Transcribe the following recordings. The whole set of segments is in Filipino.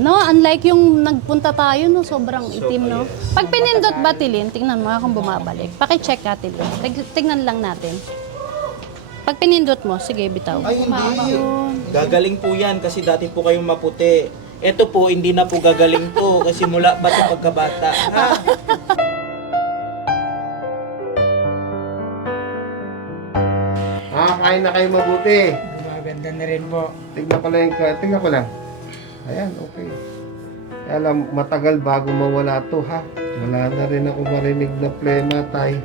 No, unlike yung nagpunta tayo, no, sobrang itim, no? Pag pinindot ba, Tilin, tingnan mo kung bumabalik. Paki-check ka, Tilin. Tingnan lang natin. Pag pinindot mo, sige, bitaw. Ay, hindi. Gagaling po yan kasi dati po kayong maputi. Ito po, hindi na po gagaling to kasi mula ba ito pagkabata. Ha? Kain na kayo mabuti. Maganda na rin po. Tignan ko lang. Ayan, okay. Kaya lang, matagal bago mawala to, ha? Wala na rin ako marinig na plema, tay.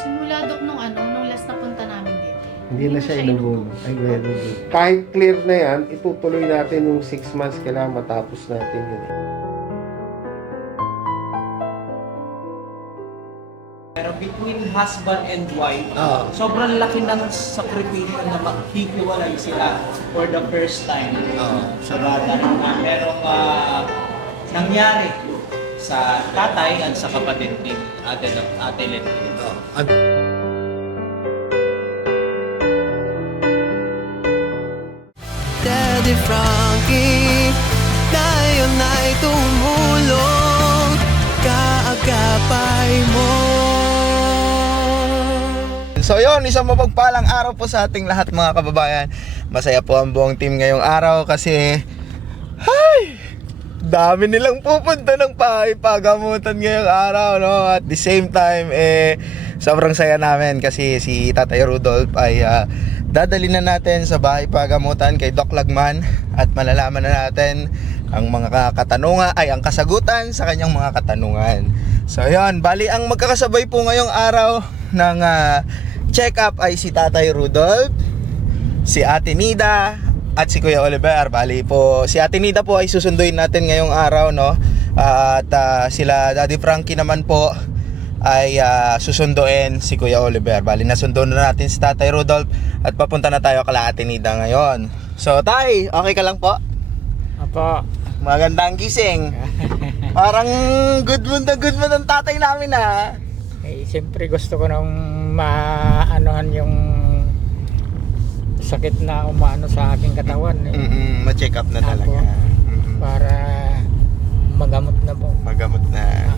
Simula nung last na punta namin dito. Hindi na siya inubo. Ay, very good. Kahit clear na yan, itutuloy natin yung 6 months. Kailangan matapos natin yun. Pero between husband and wife, sobrang laki ng sakripisyo na maghihiwalay sila for the first time. Sa bata na merong nangyari sa tatay at sa kapatid ni Ate Lenny. Daddy Frankie, tayo na'y tumulong, kaagapay mo. So yun, isang mapagpalang araw po sa ating lahat mga kababayan. Masaya po ang buong team ngayong araw kasi dami nilang pupunta ng pagamutan ngayong araw, no? At the same time, sobrang saya namin kasi si Tatay Rudolph ay dadali na natin sa bahay pagamutan kay Doc Lagman at malalaman na natin ang mga katanungan, ang kasagutan sa kanyang mga katanungan. So yun, bali ang magkakasabay po ngayong araw ng check-up ay si Tatay Rudolph, si Ate Nida, at si Kuya Oliver. Bali po, si Ate Nida po ay susunduin natin ngayong araw, no? At sila Daddy Frankie naman po ay susunduin si Kuya Oliver. Bali, nasundo na natin si Tatay Rudolph at papunta na tayo kala Ate Nida ngayon. So, Tay, okay ka lang po? Apo. Magandang gising. Parang good mood ang tatay namin, ha? Siyempre gusto ko nang maanohan yung sakit na umaano sa aking katawan. Ma-check up na talaga. Para magamot na po. Magamot na.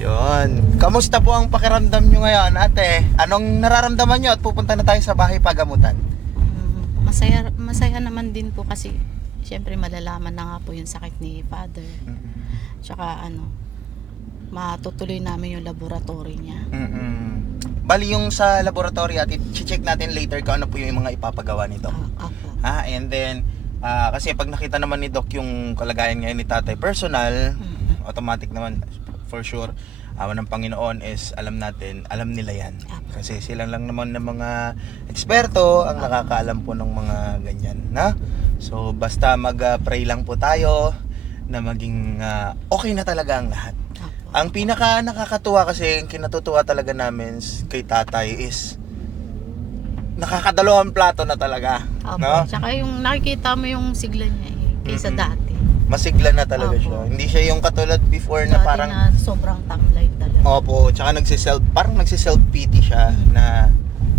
Yon. Kamusta po ang pakiramdam nyo ngayon, ate? Anong nararamdaman nyo at pupunta na tayo sa bahay pagamutan? Masaya naman din po kasi syempre malalaman na nga po yung sakit ni Father. Tsaka matutuloy namin yung laboratory niya. Bali yung sa laboratory at i-check natin later kung ano po yung mga ipapagawa ni Doc. And then kasi pag nakita naman ni Doc yung kalagayan ngayon ni Tatay personal, automatic naman for sure ng Panginoon is alam nila yan. Kasi sila lang naman ng mga eksperto ang nakakaalam po ng mga ganyan, na? So basta mag-pray lang po tayo na maging okay na talaga ang lahat. Ang pinaka nakakatuwa kasi, kinatutuwa talaga namin kay tatay is nakakadalawang plato na talaga. No? Tsaka yung nakikita mo yung sigla niya kaysa dati. Masigla na talaga siya. Hindi siya yung katulad before na Dati parang na sobrang tamlay talaga. Opo, tsaka parang nagsi-self-pity siya na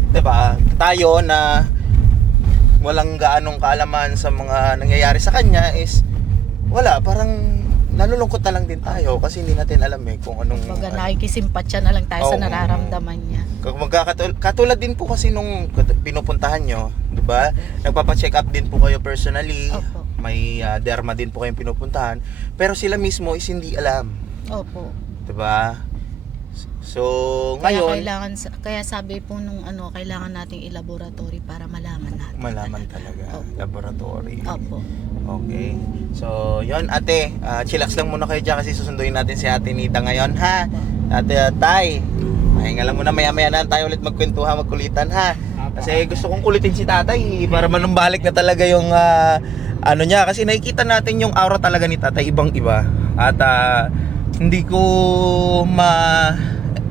'di ba? Tayo na walang gaanong kaalaman sa mga nangyayari sa kanya is wala, parang nalulungkot na lang din tayo kasi hindi natin alam kung anong Nakikisimpatya na lang tayo sa nararamdaman niya. Katulad din po kasi nung pinupuntahan nyo, 'di ba? Nagpapa-check up din po kayo personally. Opo. May derma din po kayong pinupuntahan, pero sila mismo is hindi alam. Opo. 'Di ba? So, ngayon Kaya sabi po nung kailangan nating i-laboratory para malaman natin. Malaman talaga. Opo. Laboratory. Opo. Okay. So, yon ate, chillax lang muna kayo dyan kasi susunduin natin si Ate Nida ngayon, ha? Ate, Tay, pahinga lang muna, maya-maya na tayo ulit magkwentuhan, magkulitan, ha? Kasi gusto kong kulitin si tatay para manumbalik na talaga yung niya. Kasi nakikita natin yung aura talaga ni tatay, ibang-iba. At hindi ko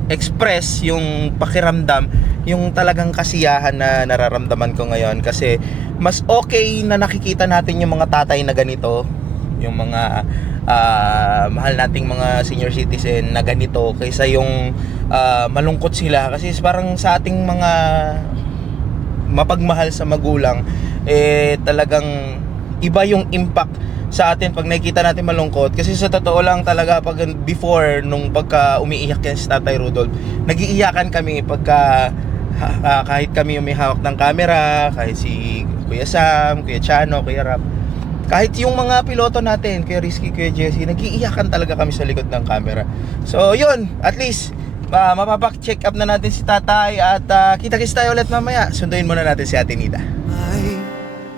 express yung pakiramdam, yung talagang kasiyahan na nararamdaman ko ngayon kasi mas okay na nakikita natin yung mga tatay na ganito, yung mga mahal nating mga senior citizen na ganito kaysa yung malungkot sila kasi parang sa ating mga mapagmahal sa magulang talagang iba yung impact sa atin pag nakikita natin malungkot. Kasi sa totoo lang talaga, pag before, nung pagka umiiyak yan si Tatay Rudolph, nagiiyakan kami pagka kahit kami yung may hawak ng camera, kahit si Kuya Sam, Kuya Chano, Kuya Rap, kahit yung mga piloto natin, Kuya Rizky, Kuya Jesse, nagiiyakan talaga kami sa likod ng camera. So yun, at least mapapak-check up na natin si Tatay. At kita-kits tayo ulit mamaya. Sunduin muna natin si Ate Nida. May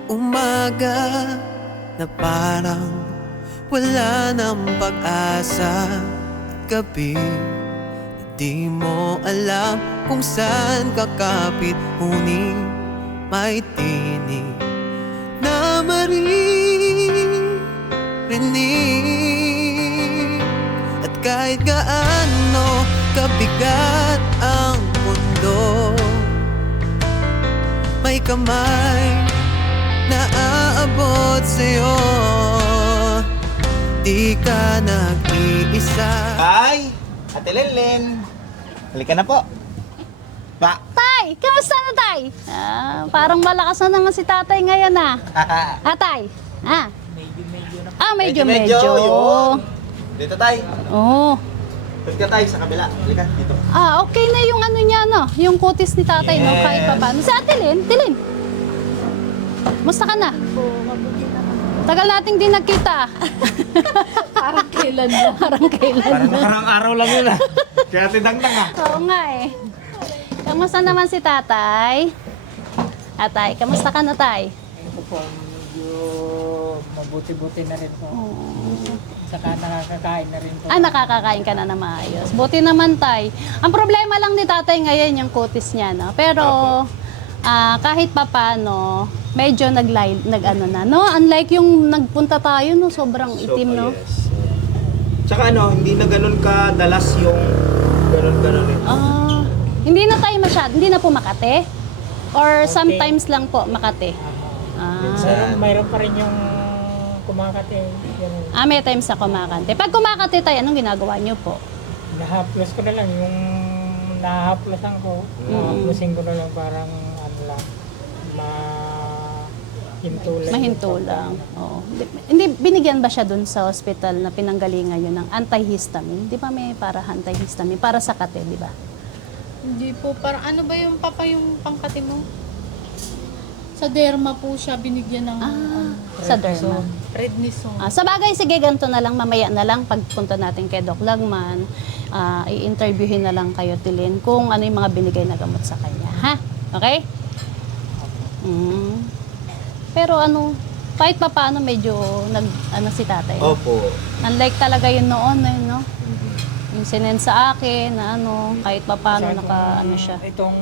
umaga na parang wala ng pag-asa, at gabi na di mo alam kung saan kakapit, ngunit may tinig na maririnig. At kahit gaano kabigat ang mundo, may kamay na aabot sa'yo. Di ka nag-iisa. Tay! Ate Lenlen! Halika na po. Pa! Tay, kamusta na tay? Parang malakas na naman si tatay ngayon tay? Medyo. Yun. Dito tay. Oh. Doon ka tay sa kabila. Halika dito. Okay na yung ano niya, no? Yung kutis ni tatay, no? Kahit pa paano. Sa Ate Lynn. Musta ka na? Tagal nating di nagkita. Parang kailan lang. Parang nakarang araw lang yun Kaya tidang-dang Oo nga eh. Kamusta naman si tatay? Tay, kamusta ka na tay? Ito po, medyo mabuti-buti na rin po. Saka nakakakain na rin po. Nakakakain ka na maayos. Buti naman tay. Ang problema lang ni tatay ngayon yung kutis niya, no? Pero kahit papano, medyo nag-ano na, no? Unlike yung nagpunta tayo, no? Sobrang itim, no? Yes. Tsaka hindi na ganun kadalas yung ganun-ganun Hindi na tayo hindi na po Makati? Or sometimes lang po Makati? Mayroon pa rin yung kumakati. May times na kumakante. Pag kumakante tayo, anong ginagawa niyo po? Nahaplos ko na lang yung nahaplosan ko. Nahaplosin ko na lang parang Mahinto lang. Oo. Hindi, binigyan ba siya dun sa hospital na pinanggalingan yun ng antihistamine? Di ba may para antihistamine? Para sa kate, di ba? Hindi po, parang ano ba yung yung pangkati mo? Sa derma po siya binigyan ng Sa derma. prednisone. Sa bagay, sige, ganito na lang, mamaya na lang, pagpunta natin kay Doc Lagman, i-interviewin na lang kayo, Tilin, kung ano yung mga binigay na gamot sa kanya. Ha? Okay? Pero kahit pa paano medyo si tatay. Opo. Unlike talaga yun noon, no? Yung sinend sa akin, na kahit pa paano siya. Itong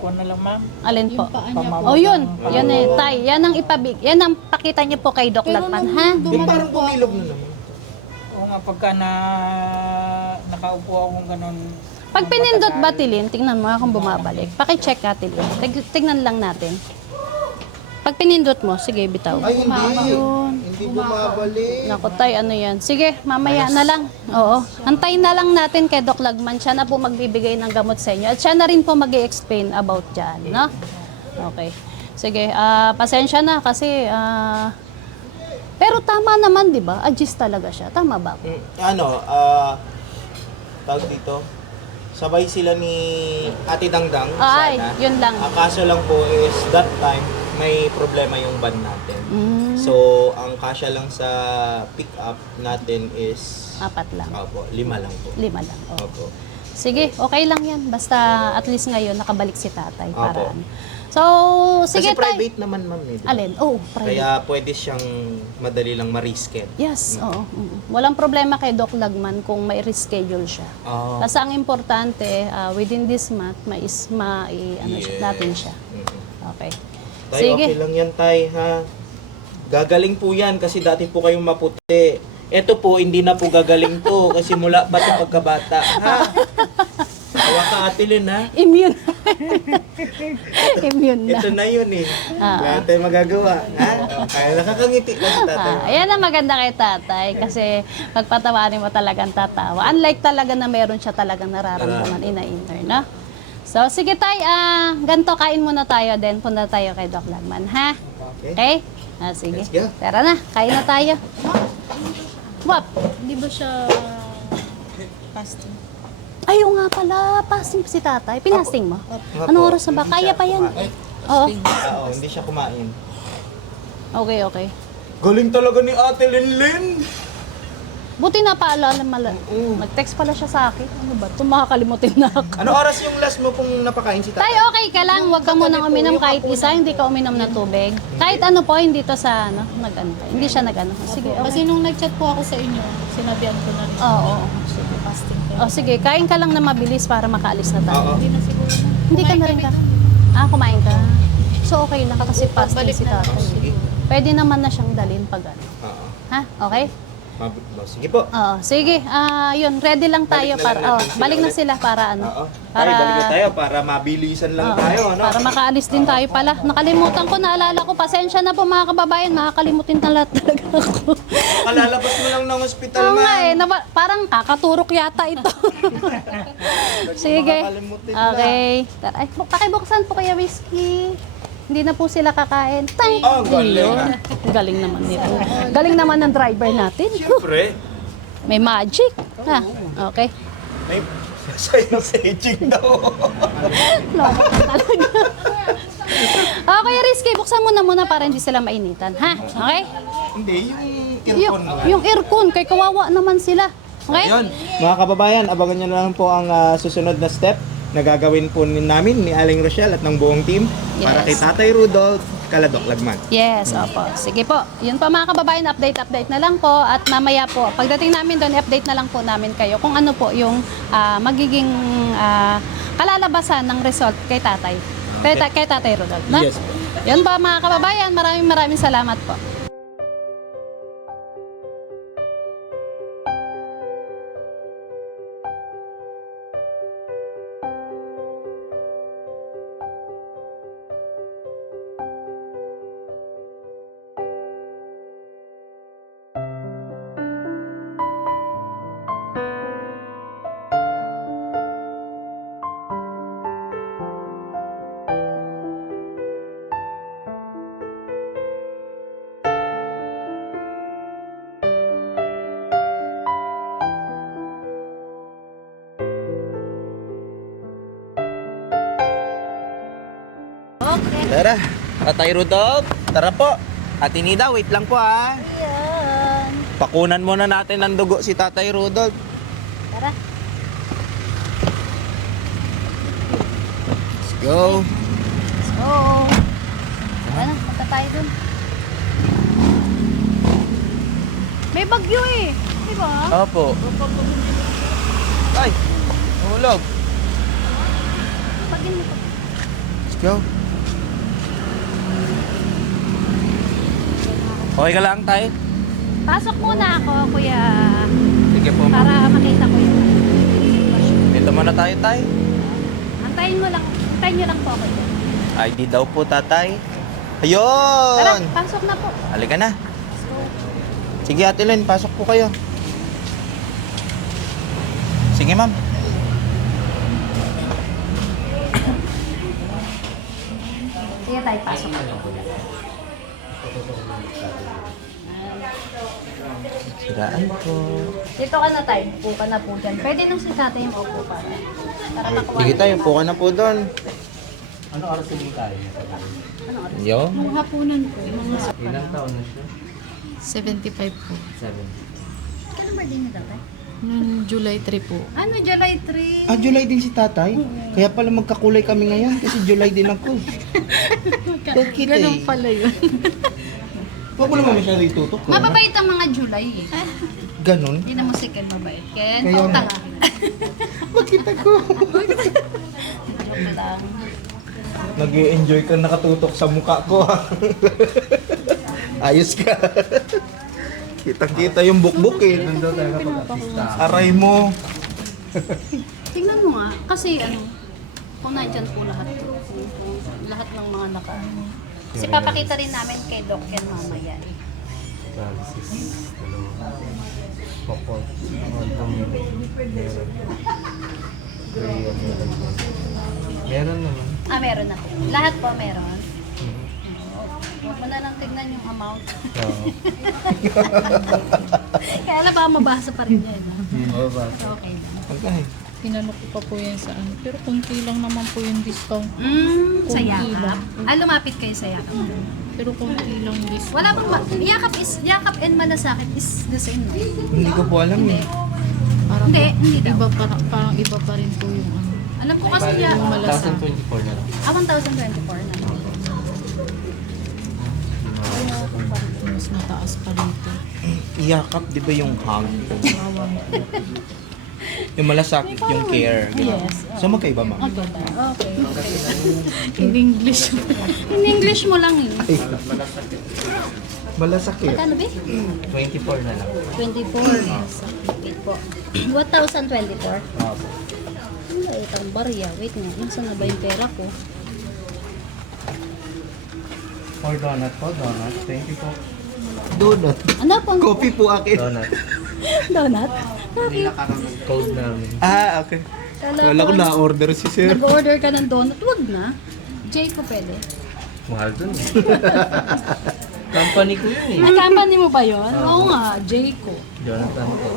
kuwan na lang, ma'am. Alin po? Yung paa niya po. Oh, yun. Yan tay. Yan ang yan ang pakita niyo po kay Doc Lagman, ha? Parang pumilog na naman. Oo nga, pagka nakaupo akong ganun. Pag pinindot ba, Tilin, tingnan mo kung bumabalik. Paki-check ka, Tilin. Tignan lang natin. Pag pinindot mo, sige, bitaw. Ay, hindi bumabalik. Naku, tay, ano yan? Sige, mamaya na lang. Oo. Antayin na lang natin kay Doc Lagman. Siya na po magbibigay ng gamot sa inyo. At siya na rin po mag-i-explain about dyan, no? Okay. Sige, pasensya na kasi, pero tama naman, di ba? Adjust talaga siya. Tama ba? Tawag dito, sabay sila ni Ate Dangdang. Ay, sana. yun lang. Kaso lang po is that time, may problema yung van natin. So, ang kasya lang sa pick-up natin is 4 lang. Opo, 5 lang po. 5 lang. Oh. Opo. Sige, okay lang yan. Basta at least ngayon nakabalik si tatay. Para Opo. So, sige Kasi private naman, ma'am. Di ba? Alin? Private. Kaya pwede siyang madali lang ma-reschedule. Yes, oo. Walang problema kay Doc Lagman kung may reschedule siya. Kasi ang importante, within this month, natin siya. Okay. Tay, okay lang yan, tay, ha? Gagaling po yan kasi dati po kayong maputi. Ito po, hindi na po gagaling to kasi mula pa ito pagkabata. Ha? Hawa ka, Ate Lynn, ha? Immune. Immune na. Ito na yun eh. Wala tayong magagawa. Ha? Kaya nakakangiti lang si tatay. Ayan ang maganda kay tatay kasi pagpatawarin mo talagang tatawa. Unlike talaga na meron siya talagang nararamdaman inner, no? So, sige tay, ganito, kain muna tayo then punta tayo kay Doc Lagman, ha? Okay? Sige. Let's go. Tara na, kain na tayo. Wap, hindi ba siya... Fasting. Ayaw nga pala, fasting si tatay. Pinasting mo? Opo. Anong oras na ba? Kaya pa yan. Oo. Oo, hindi siya kumain. Okay, okay. Galing talaga ni Ate Linlin. Buti na paalala mala. Nag-text pala siya sa akin. Ano ba? Ito makakalimutin na ako. Ano oras yung last mo pong napakain si Tay, tatay? okay ka lang. Huwag ka munang uminom kahit isa. Hindi ka uminom ng tubig. Kahit ano po, hindi to sa ano, nag-ano. Hindi siya nag-ano. Sige, okay. Kasi nung nag-chat po ako sa inyo, sinabihan ko na rin. Oo. Sige, fasting kayo. Oh, sige, kain ka lang na mabilis para makaalis na tayo. Oo. Hindi na siguro na. Hindi ka na rin ka. Kumain ka. So, okay lang kasi fasting Pagbalik si na tatay. Sige. Pwede naman na siyang dalhin pag ano. Oo. Ha? Okay? Sige po. Oo. Sige. Yun, ready lang tayo Balik na para lang natin sila balik na ulit. sila para ano. Oo. Para Tayo, balik na tayo para mabilisan lang Oo, tayo. Ano? para makaalis din tayo pala. Nakalimutan ko, naalala ko. Pasensya na po mga kababayan. Makakalimutin na lahat talaga ako. Kalalabas mo lang ng hospital, Oo nga ma'am. parang kakaturok yata ito. Sige. Makakalimutin na. Okay. Tara. Ay, pakibuksan po Kuya Whiskey. Hindi na po sila kakain. Tang! Oh, galing, Yun. ah. Galing naman nito. Galing naman ng driver natin. Siyempre. May magic. Ha? Okay. May sa'yo saging daw. Loko ka talaga. Okay, Rizky, buksan mo na muna para hindi sila mainitan. Ha? Okay? Hindi, yung earphone mo. Yung aircon, kay kawawa naman sila. Okay? Ayun, mga kababayan, abangan nyo na lang po ang susunod na step na gagawin po namin ni Aling Rochelle at ng buong team para Yes. kay Tatay Rudolph Kaladok Lagman. Yes, opo. Sige po. Yun po mga kababayan, update na lang po. At mamaya po, pagdating namin doon, update na lang po namin kayo kung ano po yung magiging kalalabasan ng result kay tatay. Kay Tatay Rudolph. Na? Yes. Yun po mga kababayan, maraming salamat po. Tara, Tatay Rudolph, tara po. Ate Nida, wait lang po ha. Ayan. Pakunan muna natin ng dugo si Tatay Rudolph. Tara. Let's go. Oo. Ano, punta tayo dun. May bagyo eh. Di ba? Opo. Ay, hulog. Bagyo mo. Let's go. Okay ka lang, Tay? Pasok muna ako, kuya. Sige po, ma'am. Para makita ko yung Dito muna tayo, Tay. Antayin nyo lang po ako. ID daw po, Tatay. Tara, Ayun! pasok na po. Halika na. Sige, Ate Len, pasok po kayo. Sige, ma'am. Sige tayo, pasok na. Siraan po. Dito ka na tayo, upo ka na po dyan. Pwede nang si tatay yung upo para makuha. Sige tayo, po ka na po doon. Ano oras din tayo? Yo. Mga hapunan po. Mga Ilang taon na siya? 75 po. 7. Kailan birthday niya tatay? Noong July 3 po. Ano, July 3? Ah, July din si Tatay? Kaya pala magkakulay kami ngayon kasi July din ako. Bakit Ganun pala yun. Huwag mo naman masyado itutok. Mababait ang mga July eh. Ganon? Hindi na musical mabait. Kaya Kaya yung nga. tanga. Makita ko. Joke lang. Nag-i-enjoy ka nakatutok sa mukha ko. Ayos ka. Kitang-kita yung bukbuk eh. Aray mo. Tingnan mo nga, kasi ano, kung nandyan po lahat. Lahat ng mga naka. Kasi papakita rin namin kay Doc yan mamaya eh. Meron naman. Meron na po. Lahat po meron. Huwag mo na lang tignan yung amount. Oo. Kaya na ba mabasa pa rin yan? Oo ba? Okay lang. Okay. Pinano ko pa po yan sa ano. Pero konti lang naman po yung discount. Sa Konti yakap. lang. Lumapit kayo sa yakap. Pero konti lang discount. Wala bang yakap and malasakit is the same, no? Hindi ko po alam eh. Parang Hindi daw. iba, parang iba pa rin po yung ano. Alam ko kasi Yung malasakit. 1024 na lang. 1,024 na. Mas mataas pa dito. Iyakap, di ba yung hug? Yung malasakit, yung care. Ganun. Yes. So magkaiba ma'am? Okay. In English. In English mo lang eh. Malasakit. Magkano ba? 24 na lang. 24. Wait po. 1,024. Ay, itong barya. Wait nga. Nasaan na ba yung pera ko? For donut po, donut. Thank you po. Donut. Ano pang Coffee po akin. Donut. donut? Bakit? Code namin. Ah, okay. Wala ko na-order si sir. Nag-order ka ng donut? Wag na. Jay ko pwede. Mahal dun. Company ko yun eh. Ay, company mo ba yun? Oo nga, Jay ko. Jonathan ko.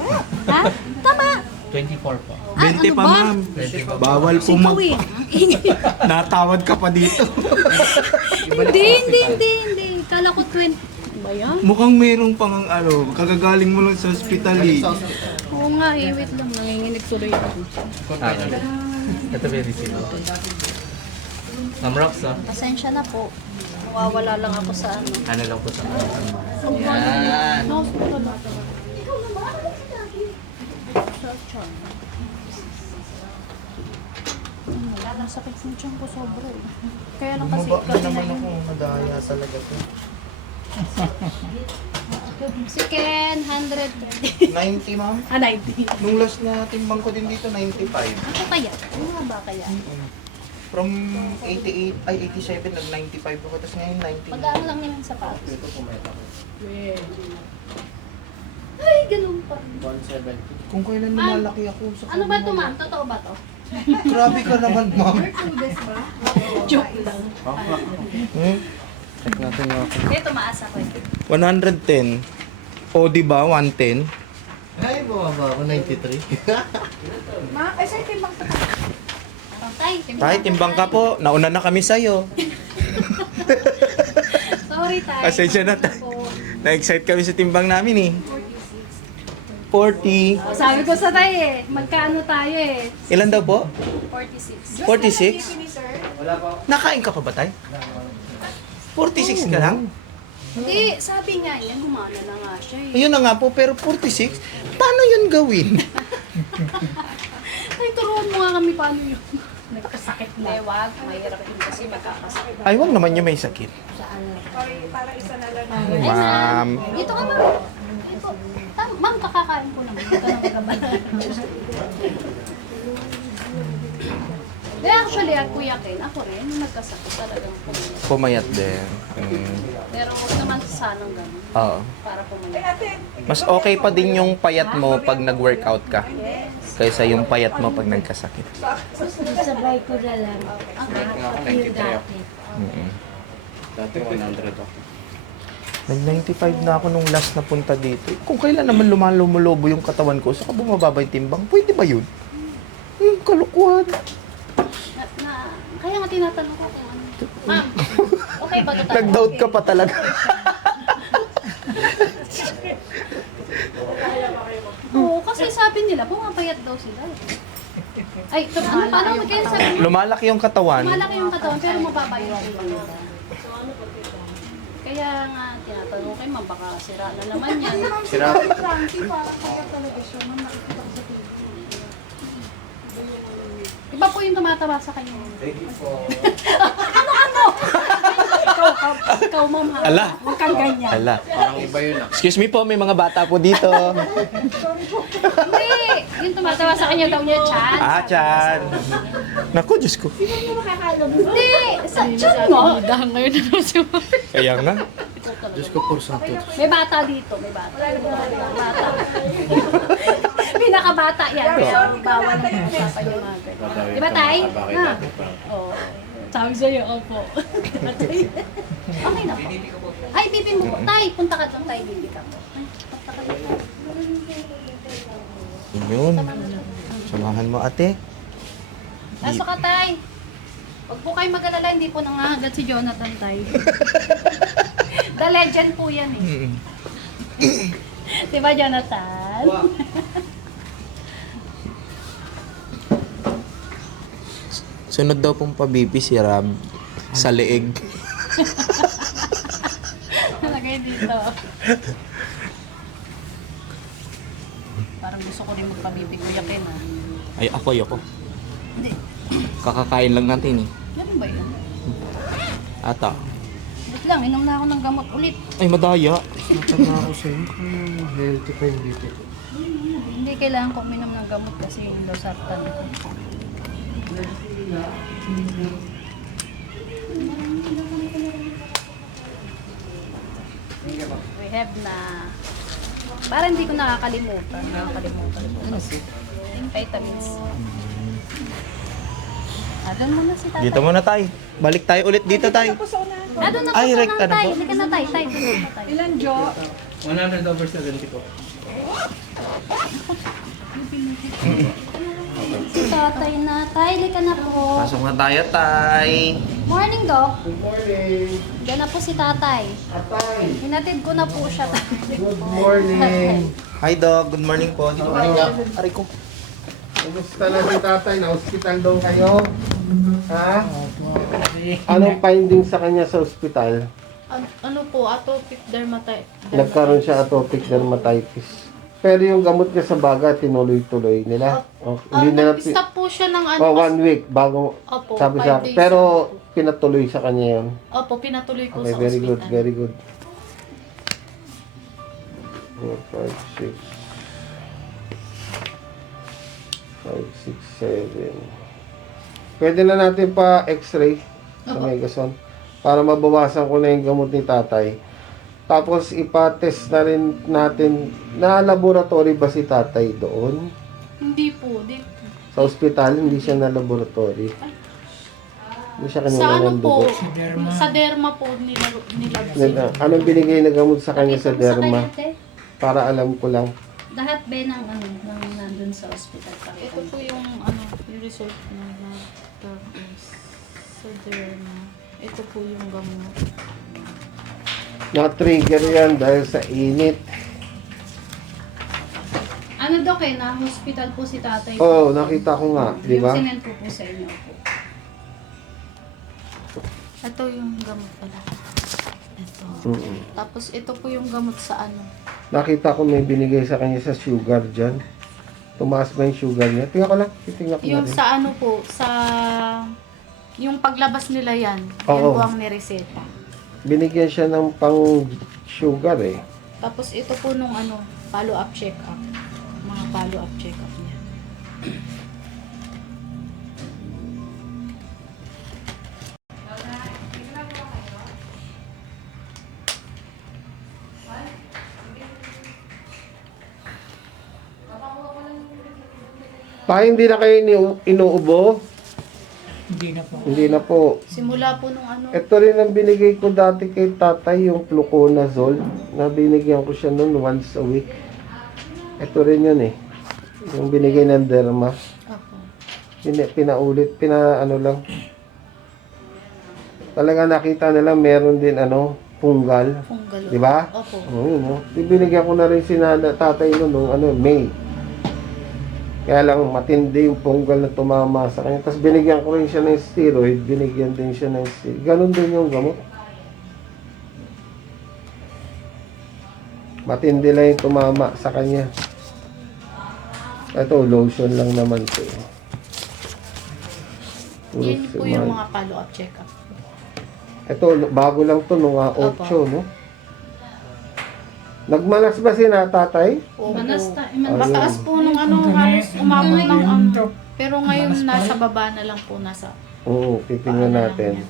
Ha? Tama. 24 pa. 20 pa ba? ma'am. Bawal po Ikaw eh. Natawad ka pa dito. Hindi. Kala ko 20. Ano ba yan? Mukhang merong pang ano, kagagaling mo lang sa hospital eh. Oo nga eh, wait lang. Nanginginig tuloy ako. Ito very simple. Ma'am Rox, ah. Pasensya na po. Nawawala lang ako sa ano. Ano lang po sa Yan. Sakit ng tiyan ko sobra eh. Kaya lang kasi nadaya talaga to. si Ken, 100. 90 ma'am. 90. Nung last na timbang ko din dito, 95. Ano kaya? Ano nga ba kaya? From 88, ay 87, nag-95 ako. Tapos ngayon 90. Pag-ano lang naman sa patos. Ay, ganun pa. Kung kailan Ma'am, lumalaki ako sa Ano ba ito, ma'am? Totoo ba to? Grabe ka naman, ma'am. Joke lang. Check natin ako. Hindi, tumaas ako eh. 110. O, di ba? 110. Ay, bumaba ako 93. Tay, Tay, timbang ka po. Nauna na kami sa'yo. Sorry, Tay. Pasensya na, Tay. Na-excite kami sa timbang namin eh. 40. Sabi ko sa Tay eh, magkano tayo eh? Ilan daw po? 46. 46? Nakain ka pa ba, Tay? 46 ka lang? Hindi, sabi nga niya, gumana na nga siya eh. Ayun na nga po, pero 46? Paano yun gawin? Ay, turuan mo nga kami paano yun. Nagkasakit na. Wag, mahirap din kasi magkakasakit. Ay, wag naman niya may sakit. Ma'am. Dito ka, ma'am. Ito. Ma'am, kakakain ko naman. Ito na magkabala. Actually, at Kuya Ken, ako rin, nung nagkasakit talagang pumayat. Pumayat din. Pero huwag naman sanang ganun. Oo. Para pumayat. Mas okay pa din yung payat mo pag nag-workout ka. Kaysa yung payat mo pag nagkasakit. Sabay ko na lang. Yung dati. Dati 100 ako. Nag-95 na ako nung last na punta dito. Kung kailan naman lumalobo yung katawan ko, saka bumababa yung timbang, pwede ba yun? Kalukuhan. Kaya nga tinatanong ko kung ano. Ma'am, okay ba ito tayo? Nag-doubt ka pa talaga. Oo, kasi sabi nila, pumapayat daw sila. Ay, ano, paano kaya sabi mo? Lumalaki yung katawan. Malaki yung katawan, pero mababa yung timbang. Kaya nga, tinatanong ko kay ma'am, baka sira na naman yan. Sira. Iba po yung tumatawa sa kanya. Thank you po. Ikaw, ma'am, ha? Ala. Huwag kang ganyan. Ala. Parang iba yun ah. Excuse me po, may mga bata po dito. Hindi, yung tumatawa sa kanya daw niya, Chan. Chan. Naku, Diyos ko. Hindi, sa Chan mo. Ngayon na naman si Kaya nga. Diyos ko, por santo. May bata dito, may bata. Bata. Pinakabata yan. Kaya bawal na yung usapan yung mga ganyan. Di ba, Tay? Ha? Oo. Sabi sa'yo, opo. Okay na po. Ay, bibi mo po. Tay, punta ka doon. Tay, bibi ka po. Ay, punta ka doon. Yun. Samahan mo ate. Aso ka, Tay. Huwag po kayo mag-alala, hindi po nangahagat si Jonathan, Tay. The legend po yan eh. Diba, Jonathan? Sunod daw pong pabibi si Rab sa leeg. Nalagay dito. Parang gusto ko rin magpabibi Kuya Ken, ah. Ay, ako, ayoko. Kakakain lang natin eh. Ganun ba yun? Ata. Wait lang, inom na ako ng gamot ulit. Ay, madaya. Tama ako sa'yo. Healthy pa yung dito. Hindi kailangan ko uminom ng gamot kasi losartan ko. We have na. Para hindi ko nakakalimutan. Yung vitamins. Doon muna si tatay. Dito muna tayo. Balik tayo ulit dito tayo. Doon na po Ay, sa rekta na tay. po. Hindi ka na tay. Tay, doon na tay. Ilan, Jo? 100/70 po. Si tatay na. Tay, hindi ka na po. Pasok na tayo, tay. Morning, Doc. Good morning. Diyan na po si tatay. Atay. Hinatid ko na po siya. Good morning. Hi, Doc. Good morning po. Dito ka rin nga. Aray ko. Kumusta na si tatay? Na-hospital daw kayo? Ha? Anong findings sa kanya sa hospital? Ano po, atopic dermatitis. Nagkaroon siya atopic dermatitis. Pero yung gamot niya sa baga, tinuloy-tuloy nila. Hindi na Nag-stop po siya ng ano. 1 week bago Opo, sabi 5 sa days. pero pinatuloy sa kanya yun. Opo, pinatuloy ko Okay, sa very good, ospital. very good. 4, 5, 6. 5, 6, 7. Pwede na natin pa x-ray sa Megason para mabawasan ko na yung gamot ni tatay. Tapos ipa-test na rin natin na laboratory ba si tatay doon? Hindi po, di Sa ospital, hindi siya na laboratory. Hindi siya kanina Sa ano ng po, dugo. sa derma po nila. Anong binigay na gamot sa kanya sa Sa derma? kanya, te. Para alam ko lang. Lahat be ng ano, ng nandun sa ospital. Ito po yung ano, yung result na sa derma. Ito po yung gamot. Na-trigger yan dahil sa init. Ano Dok eh, na-hospital po si tatay. Oo, nakita ko nga, di ba? Yung sinend ko po sa inyo po. Ito yung gamot pala. Ito. Mm-mm. Tapos ito po yung gamot sa ano. Nakita ko may binigay sa kanya sa sugar dyan. Tumaas ba yung sugar niya? Tingnan ko lang. Titingnan ko na Yung rin. sa ano po, sa yung paglabas nila yan. Yan Oo. po ang nireseta. Binigyan siya ng pang sugar eh. Tapos ito po nung ano, follow-up check-up. Mga follow-up check-up niya. Pa, hindi na kayo inuubo? Hindi na po. Hindi na po. Simula po nung ano, Ito rin ang binigay ko dati kay tatay, yung fluconazole. Na binigyan ko siya noon once a week. Ito rin yun eh. Yung binigay ng derma. ako. Pinaulit, ano lang. Talaga nakita nila meron din punggal. Fungal. Di ba? Opo. Yun, no? Binigyan ko na rin si tatay noon nung May. Kaya lang matindi yung punggal na tumama sa kanya. Tapos binigyan ko rin siya ng steroid, binigyan din siya ng steroid. Ganon din yung gamot. Matindi lang yung tumama sa kanya. Ito, lotion lang naman ito. Yan po yung mga follow-up check-up. Ito, bago lang to nung 8, no? Nagmanas ba si tatay? Opo. Manasta, Mataas po nung ano, halos umabot ng ano. Pero ngayon nasa baba na lang po, nasa Oo, titingnan Paano natin. lang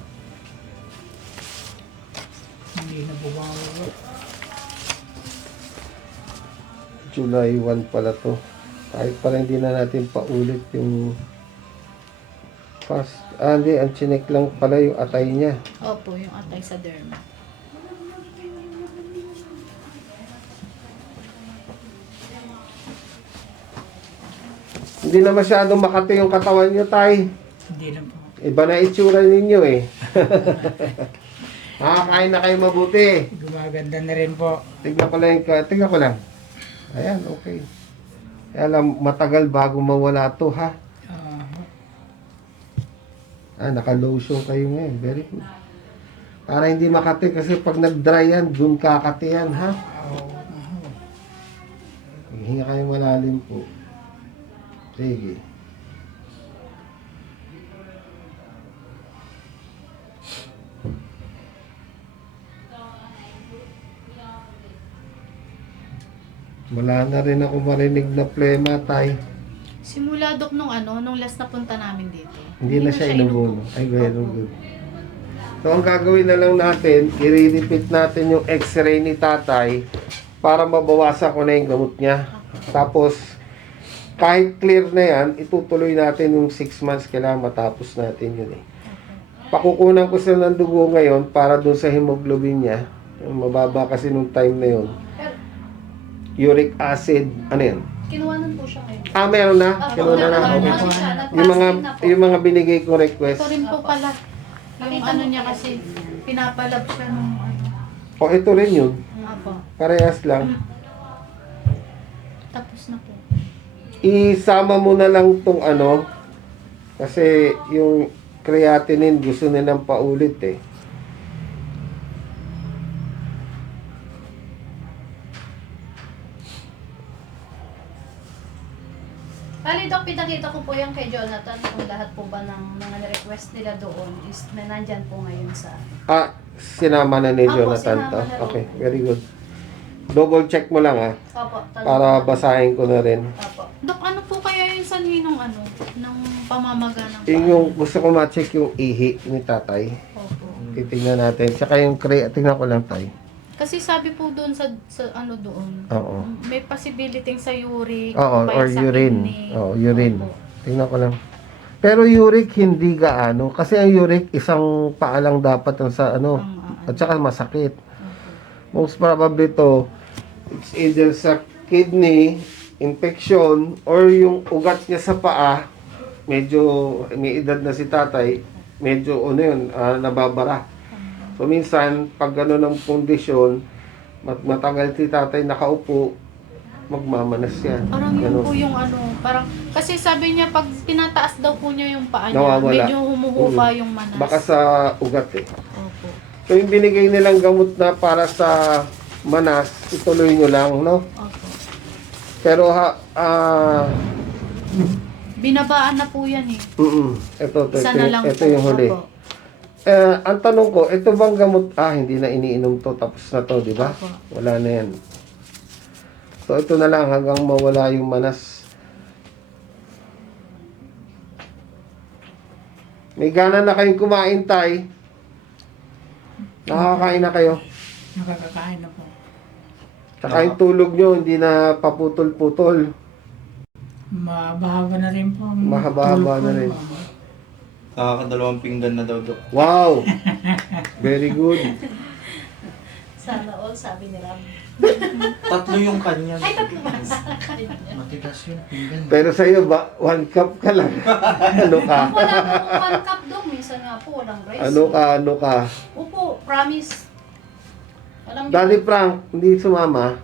Hindi na bumawa. July 1 pala to. Kahit pala hindi na natin paulit yung Hindi, ang chinek lang pala yung atay niya. Opo, yung atay sa derma. Hindi na masyadong makati yung katawan niyo, tay. Hindi na po. Iba na itsura ninyo eh. Makakain na kayo mabuti. Gumaganda na rin po. Tignan ko lang. Ayan, okay. Kaya lang, matagal bago mawala to, ha? Naka-lotion kayo ngayon. Very good. Para hindi makati kasi pag nag-dry yan, dun kakati yan, ha? Hinga kayo malalim po. Sige. Wala na rin ako marinig na plema, tay. Simula, Dok, nung last na punta namin dito. Hindi na siya inubuno. Ay, very good. So, ang gagawin na lang natin, i-repeat natin yung x-ray ni tatay para mabawasan ko na yung gamot niya. Tapos, kahit clear na yan, itutuloy natin yung 6 months. Kailangan matapos natin yun eh. Pakukunan ko siya ng dugo ngayon para dun sa hemoglobin niya. Mababa kasi nung time na yun. Uric acid, ano yan? Kinuhanan po siya ngayon. Meron na? Kinuha na. Okay. Yung mga binigay kong request. Ito rin po pala. Yung niya kasi, pinapalab siya nung O, ito rin yun. Apo. Parehas lang. Tapos na po. Isama mo na lang tong kasi yung creatinine gusto nilang paulit eh. Bali, Dok, pinakita ko po yung kay Jonathan kung lahat po ba ng mga request nila doon is nandyan po ngayon sa... Sinama na ni Opo, Jonathan sinama to. na rin. Okay, very good. Double check mo lang Opo, para basahin ko na rin. Opo. Dok, ano po kaya yung sanhi nung ng pamamaga ng Yung gusto ko ma-check yung ihi ni tatay. Opo. Titingnan natin. Tsaka yung tingnan ko lang tay. Kasi sabi po doon sa doon, Oo. may possibility sa uric, Oo, o or sa urine. kidney. Oo, urine. Opo. Tingnan ko lang. Pero uric hindi gaano kasi ang uric isang paa lang dapat ang sa at saka masakit. Most probably to it's either sa kidney infection or yung ugat niya sa paa medyo may edad na si tatay medyo nababara. So minsan pag gano'n ang kondisyon matagal si tatay nakaupo magmamanas yan. Parang yun Ganun. po yung parang, kasi sabi niya pag tinataas daw po niya yung paa niya, Nawawala. medyo humuhupa yung manas. Baka sa ugat eh. Opo. So yung binigay nilang gamot na para sa manas, ituloy nyo lang, no? Opo. Pero Binabaan na po yan eh. ito Isa na lang ito po. yung huli. Opo. Ang tanong ko, ito bang gamot, hindi na iniinom to, tapos na to, di ba? Opo. Wala na yan. So ito na lang hanggang mawala yung manas. May gana na kayong kumain, tay. Nakakain na kayo. Nakakakain na po. Tsaka yung tulog nyo, hindi na paputol-putol. Mahaba na rin po. ang Mahaba-haba tulog na ko. rin. Nakakadalawang pinggan na daw, Dok. Wow! Very good. Sana all, sabi ni Ram. Tatlo yung kanya. Ay, tatlo ba? Matigas yung pinggan. Pero sa iyo ba, 1 cup ka lang. Ano ka? Wala po 1 cup, Dok. Minsan nga po, walang rice. Ano ka? Opo, promise. Alam niyo, Daddy Frank, hindi sumama.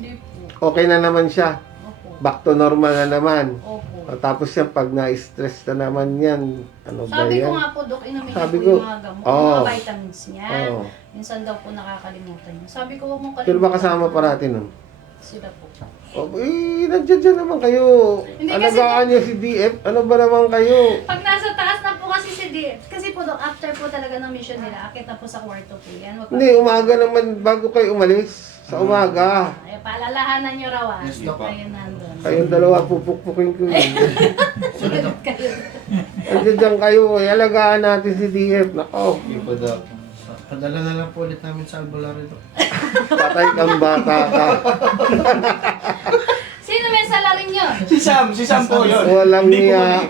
hindi po. Okay na naman siya. Opo. Back to normal na naman. Opo. Tapos yan, pag na-stress na naman yan, ano ba Sabi ko yan? nga po, Dok, inumin Sabi niyo ko, po yung mga gamot, oo. mga vitamins niya. Oo. Minsan daw po nakakalimutan niya. Sabi ko, huwag mong kalimutan. Pero ba kasama parati nun? Sila po. Nandiyan dyan naman kayo. Hindi kasi Alagaan niyo si DF. Ano ba naman kayo? Pag nasa taas na po kasi si D, kasi po, Dok, after po talaga ng mission nila, akit na po sa kwarto po yan. Wag Hindi, umaga naman bago kayo umalis. Sa umaga. Ay, paalalahanan niyo raw. Yes, Dok. Kayo nandun. Kayong dalawa, pupukpukin ko yun. Kayo. Nandiyan dyan kayo. Alagaan natin si DF. Nako. Yung pa, Dok. Padala na lang po ulit namin sa albularyo. Patay kang bata ka. Sino may salary niyo? Si Sam po yun. Walang niya.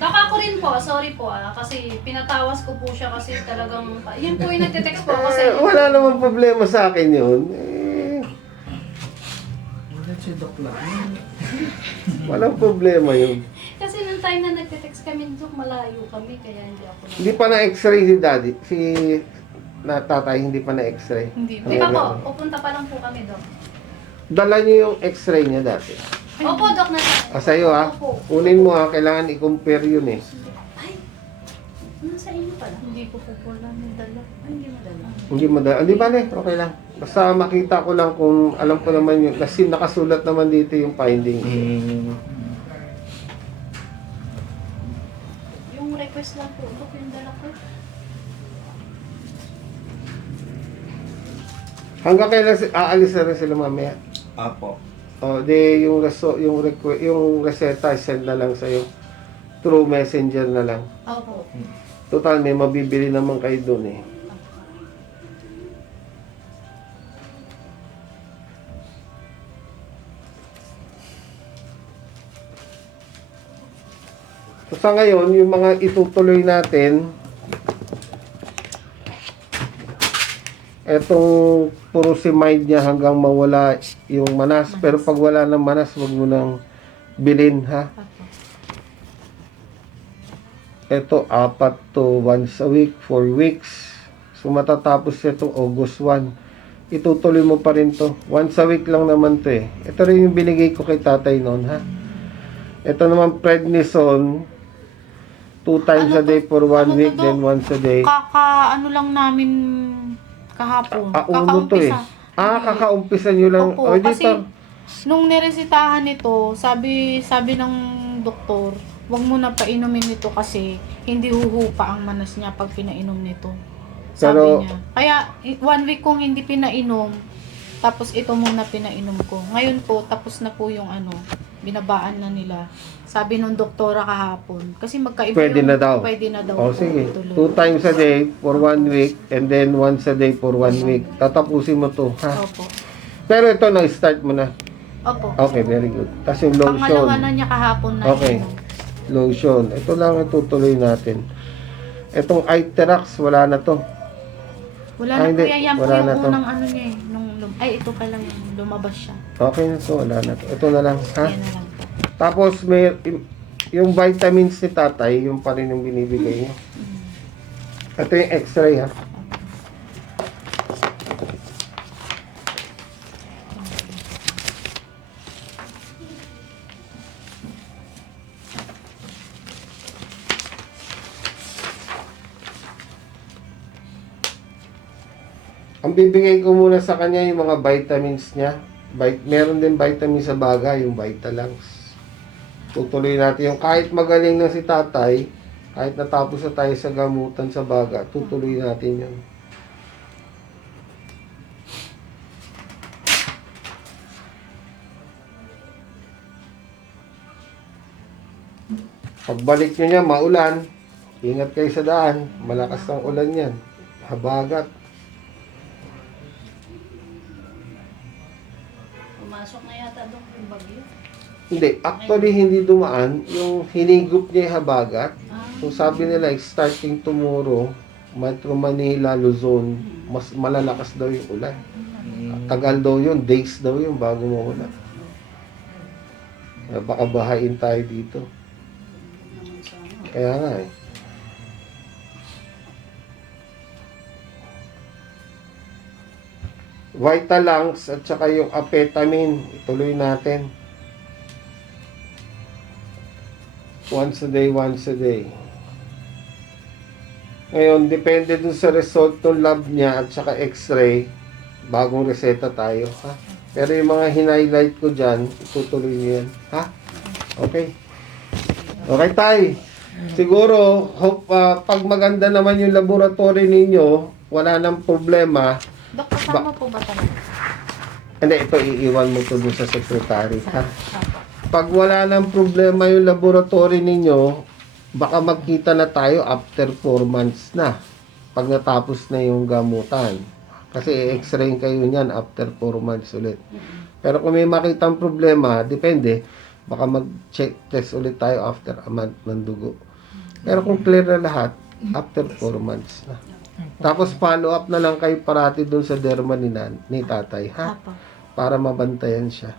Dok, ako rin po. po, sorry po kasi pinatawas ko po siya kasi talagang, yun po yung nagte-text po kasi. Wala namang problema sa akin yun. Wala si Doc lang. Walang problema yun. Kasi nung time na nagte-text kami, Dok, malayo kami, kaya hindi ako na. Hindi pa na-x-ray si daddy. Na tatay, hindi pa na-x-ray. Hindi Di ba po, pupunta pa lang po kami, Dok. Dala niyo yung x-ray niya dati. Opo, Dok, na. Sa'yo ha. Opo. Kunin mo ha. Kailangan i-compare yun eh. Ay, nasa inyo pala. Hindi ko po pala nadala. Ay, hindi madala. Hindi madala. Hindi ba okay lang. Basta makita ko lang kung alam ko naman yun. Kasi nakasulat naman dito yung findings. Yung request lang po, Dok, yung dala ko. Hanggang kailan aalis na rin sila mamaya? Apo. O, di yung reseta send na lang sa'yo. Through messenger na lang. Opo. Total, may mabibili naman kayo doon eh. So, sa ngayon, yung mga itutuloy natin, etong furosemide niya hanggang mawala yung manas. Pero pag wala ng manas, wag mo nang bilhin, ha? Ito, 4 to once a week, 4 weeks. So, matatapos ito August 1. Itutuloy mo pa rin to. Once a week lang naman to eh. Ito rin yung binigay ko kay tatay noon, ha? Ito naman, prednisone. 2 times a day for 1 week, then once a day. Ano lang namin kahapon. Uno to eh. Kakaumpisa nyo lang. Opo, O, kasi dito. nung niresitahan nito, sabi ng doktor, wag mo na painumin nito kasi hindi huhupa ang manas niya pag pinainom nito. Sabi Pero- niya. Kaya 1 week kong hindi pinainom, tapos ito muna pinainom ko. Ngayon po, tapos na po yung binabaan na nila. Sabi nung doktora kahapon. Kasi magkaiba Pwede yung na daw. pwede na daw O, po sige. ituloy. 2 times a day for 1 week, and then once a day for 1 week. Tatapusin mo to, ha? Opo. Pero ito, na-start mo na. Opo. Okay, very good. Tapos yung lotion. Pangalawa na niya kahapon na Okay. inom. Lotion. Ito lang ang tutuloy natin. Itong Iterax, wala na to. Wala Ah, na hindi. po yan. Yan po Wala yung na to. unang niya eh. Ito pa lang yung lumabas siya. Okay na to, wala na to. Ito na lang, ha? Yan na lang po. Tapos may yung vitamins ni tatay, yung pa rin yung binibigay niya. Ito yung x-ray, ha? Ang bibigay ko muna sa kanya yung mga vitamins niya. Meron din vitamin sa baga, yung Vitalangs. Tutuloy natin yung kahit magaling na si tatay, kahit natapos na tayo sa gamutan sa baga, tutuloy natin yun. Pagbalik nyo niya, maulan. Ingat kayo sa daan. Malakas ang ulan yan. Habagat. Pumasok na yata, Dok, yung bagyo. Hindi, actually hindi dumaan. Yung hinigup niya yung habagat. So sabi nila, starting tomorrow, Metro Manila, Luzon, mas malalakas daw yung ulan. Tagal daw yun, days daw yun bago mawala. Baka bahain tayo dito. Kaya nga eh. Vitalangs at saka yung apetamin, ituloy natin. Once a day, once a day. Ngayon, depende dun sa result ng lab niya at saka x-ray, bagong reseta tayo, ha? Pero yung mga hinighlight ko dyan, itutuloy niyo yan, ha? Okay. Okay, tay. Siguro, hope, pag maganda naman yung laboratory ninyo, wala nang problema. Dok, kasama po ba talaga? Hindi, ito iiwan mo to dun sa secretary, ha? Pag wala nang problema yung laboratory ninyo, baka magkita na tayo after 4 months na. Pag natapos na yung gamutan. Kasi i-x-ray kayo niyan after 4 months ulit. Pero kung may makitang problema, depende. Baka mag-check test ulit tayo after a month ng dugo. Pero kung clear na lahat, after 4 months na. Tapos follow up na lang kayo parati dun sa derma ni tatay, ha? Apo. Para mabantayan siya.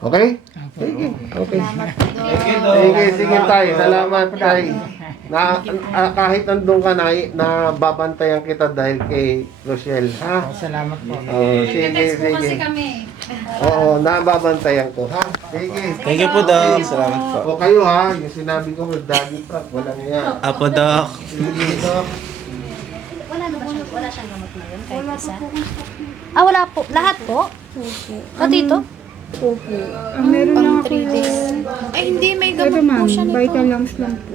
Okay? Sige. Okay. Sige tay. Salamat tay. Kahit nandun ka na, babantayan kita dahil kay Rochelle, ha? Salamat po. Sige. kami. Oo, nababantayan ko, ha? Sige. Thank you po, Doc. Salamat po. O kayo, ha? Yung sinabi ko, Daddy Frank, walang yan. Apo, Doc. Sige, Doc. Wala siyang gamot ngayon kahit isa? Wala po. Lahat po? Pati ito? Pang 3 days. Ay, hindi. May gamot po siya nito. Vitalams lang po.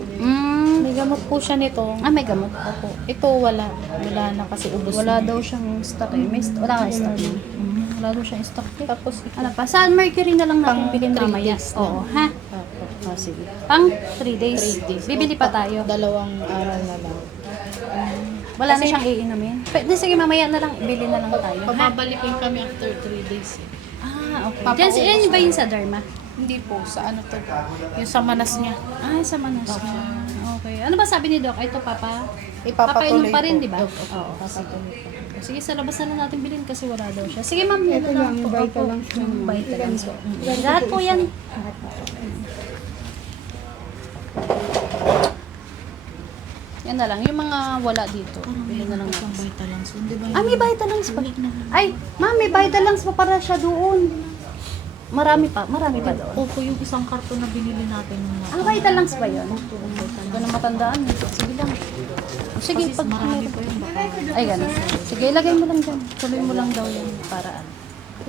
May gamot po siya nito. May gamot. Opo. Ito wala. Wala na kasi ubos Wala na. daw siyang stock eh. Wala kang stock na. Wala daw siyang stock eh. Tapos ito. Ano pa? Sa Mercury na lang natin Pang bilhin 3 mamaya. days lang. Oo, ha? Opo. Sige. Pang 3 days. 3 days. Bibili pa tayo. 2 araw na lang. Wala na siyang iinumin. Pwede, sige, mamaya na lang. Bili na lang tayo. Ha? Pababalikin kami after 3 days. Okay. Yan ba yung sa Dharma? Hindi po. Sa ano to? Yung sa manas niya. Sa Manas. Okay. Ano ba sabi ni Doc? Ito, papainom Ipapatuloy pa rin, po. di ba? Opo. Oo. Sige, sa labas na lang natin bilhin kasi wala daw siya. Sige, ma'am. Ito lang, po. Vitalams lang. Vitalams. Lahat po yan. Yan na lang. Yung mga wala dito. Bilhin na lang natin. Vitalans. Hindi ba? May Vitalans pa. Ay, ma'am, may Vitalans pa para siya doon. Marami pa doon. Opo, yung isang karton na binili natin. Vitalans ba yun? Hindi ko na matandaan. Sige lang. Sige, pag Marami pa yun. Baka. ay, gano'n. Sige, ilagay mo lang dyan. Tuloy mo lang daw yan para ano.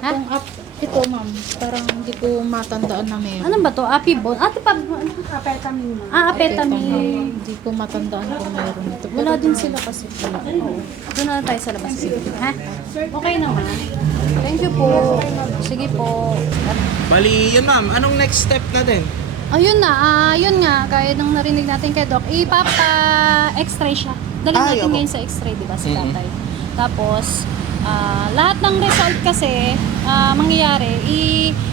Ha? Ito, ma'am. Parang hindi ko matandaan na meron. Ano ba to? Apibon? Apetamin. Apetamin. Hindi ko matandaan kung meron ito. Wala din sila kasi. Oo. Doon na lang tayo sa labas. Ha? Okay naman. Thank you po. Sige po. Bali, yun ma'am. Anong next step natin? Ayun na, yun nga, gaya ng narinig natin kay Doc, ipapa-x-ray siya. Dalhin natin opo. ngayon sa x-ray, di ba, si tatay. Tapos, lahat ng result kasi, mangyayari,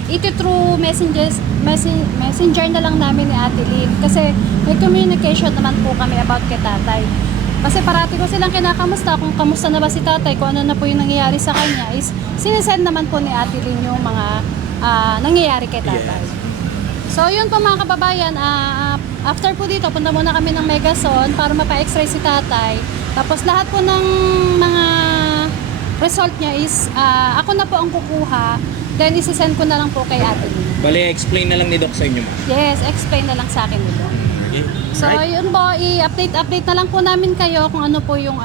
ito through messenger na lang namin ni Ate Lynn. Kasi may communication naman po kami about kay tatay. Kasi parati ko silang kinakamusta kung kamusta na ba si tatay, kung ano na po yung nangyayari sa kanya, is sinesend naman po ni Ate Lynn yung mga nangyayari kay tatay. So yun po mga kababayan, after po dito, punta muna kami ng Megazone para mapa-x-ray si tatay. Tapos lahat po ng mga result niya is, ako na po ang kukuha, then isi-send ko na lang po kay Ate Lynn. Bali, explain na lang ni Doc sa inyo ma'am. Yes, explain na lang sa akin nito. So yun po, i-update na lang po namin kayo kung ano po yung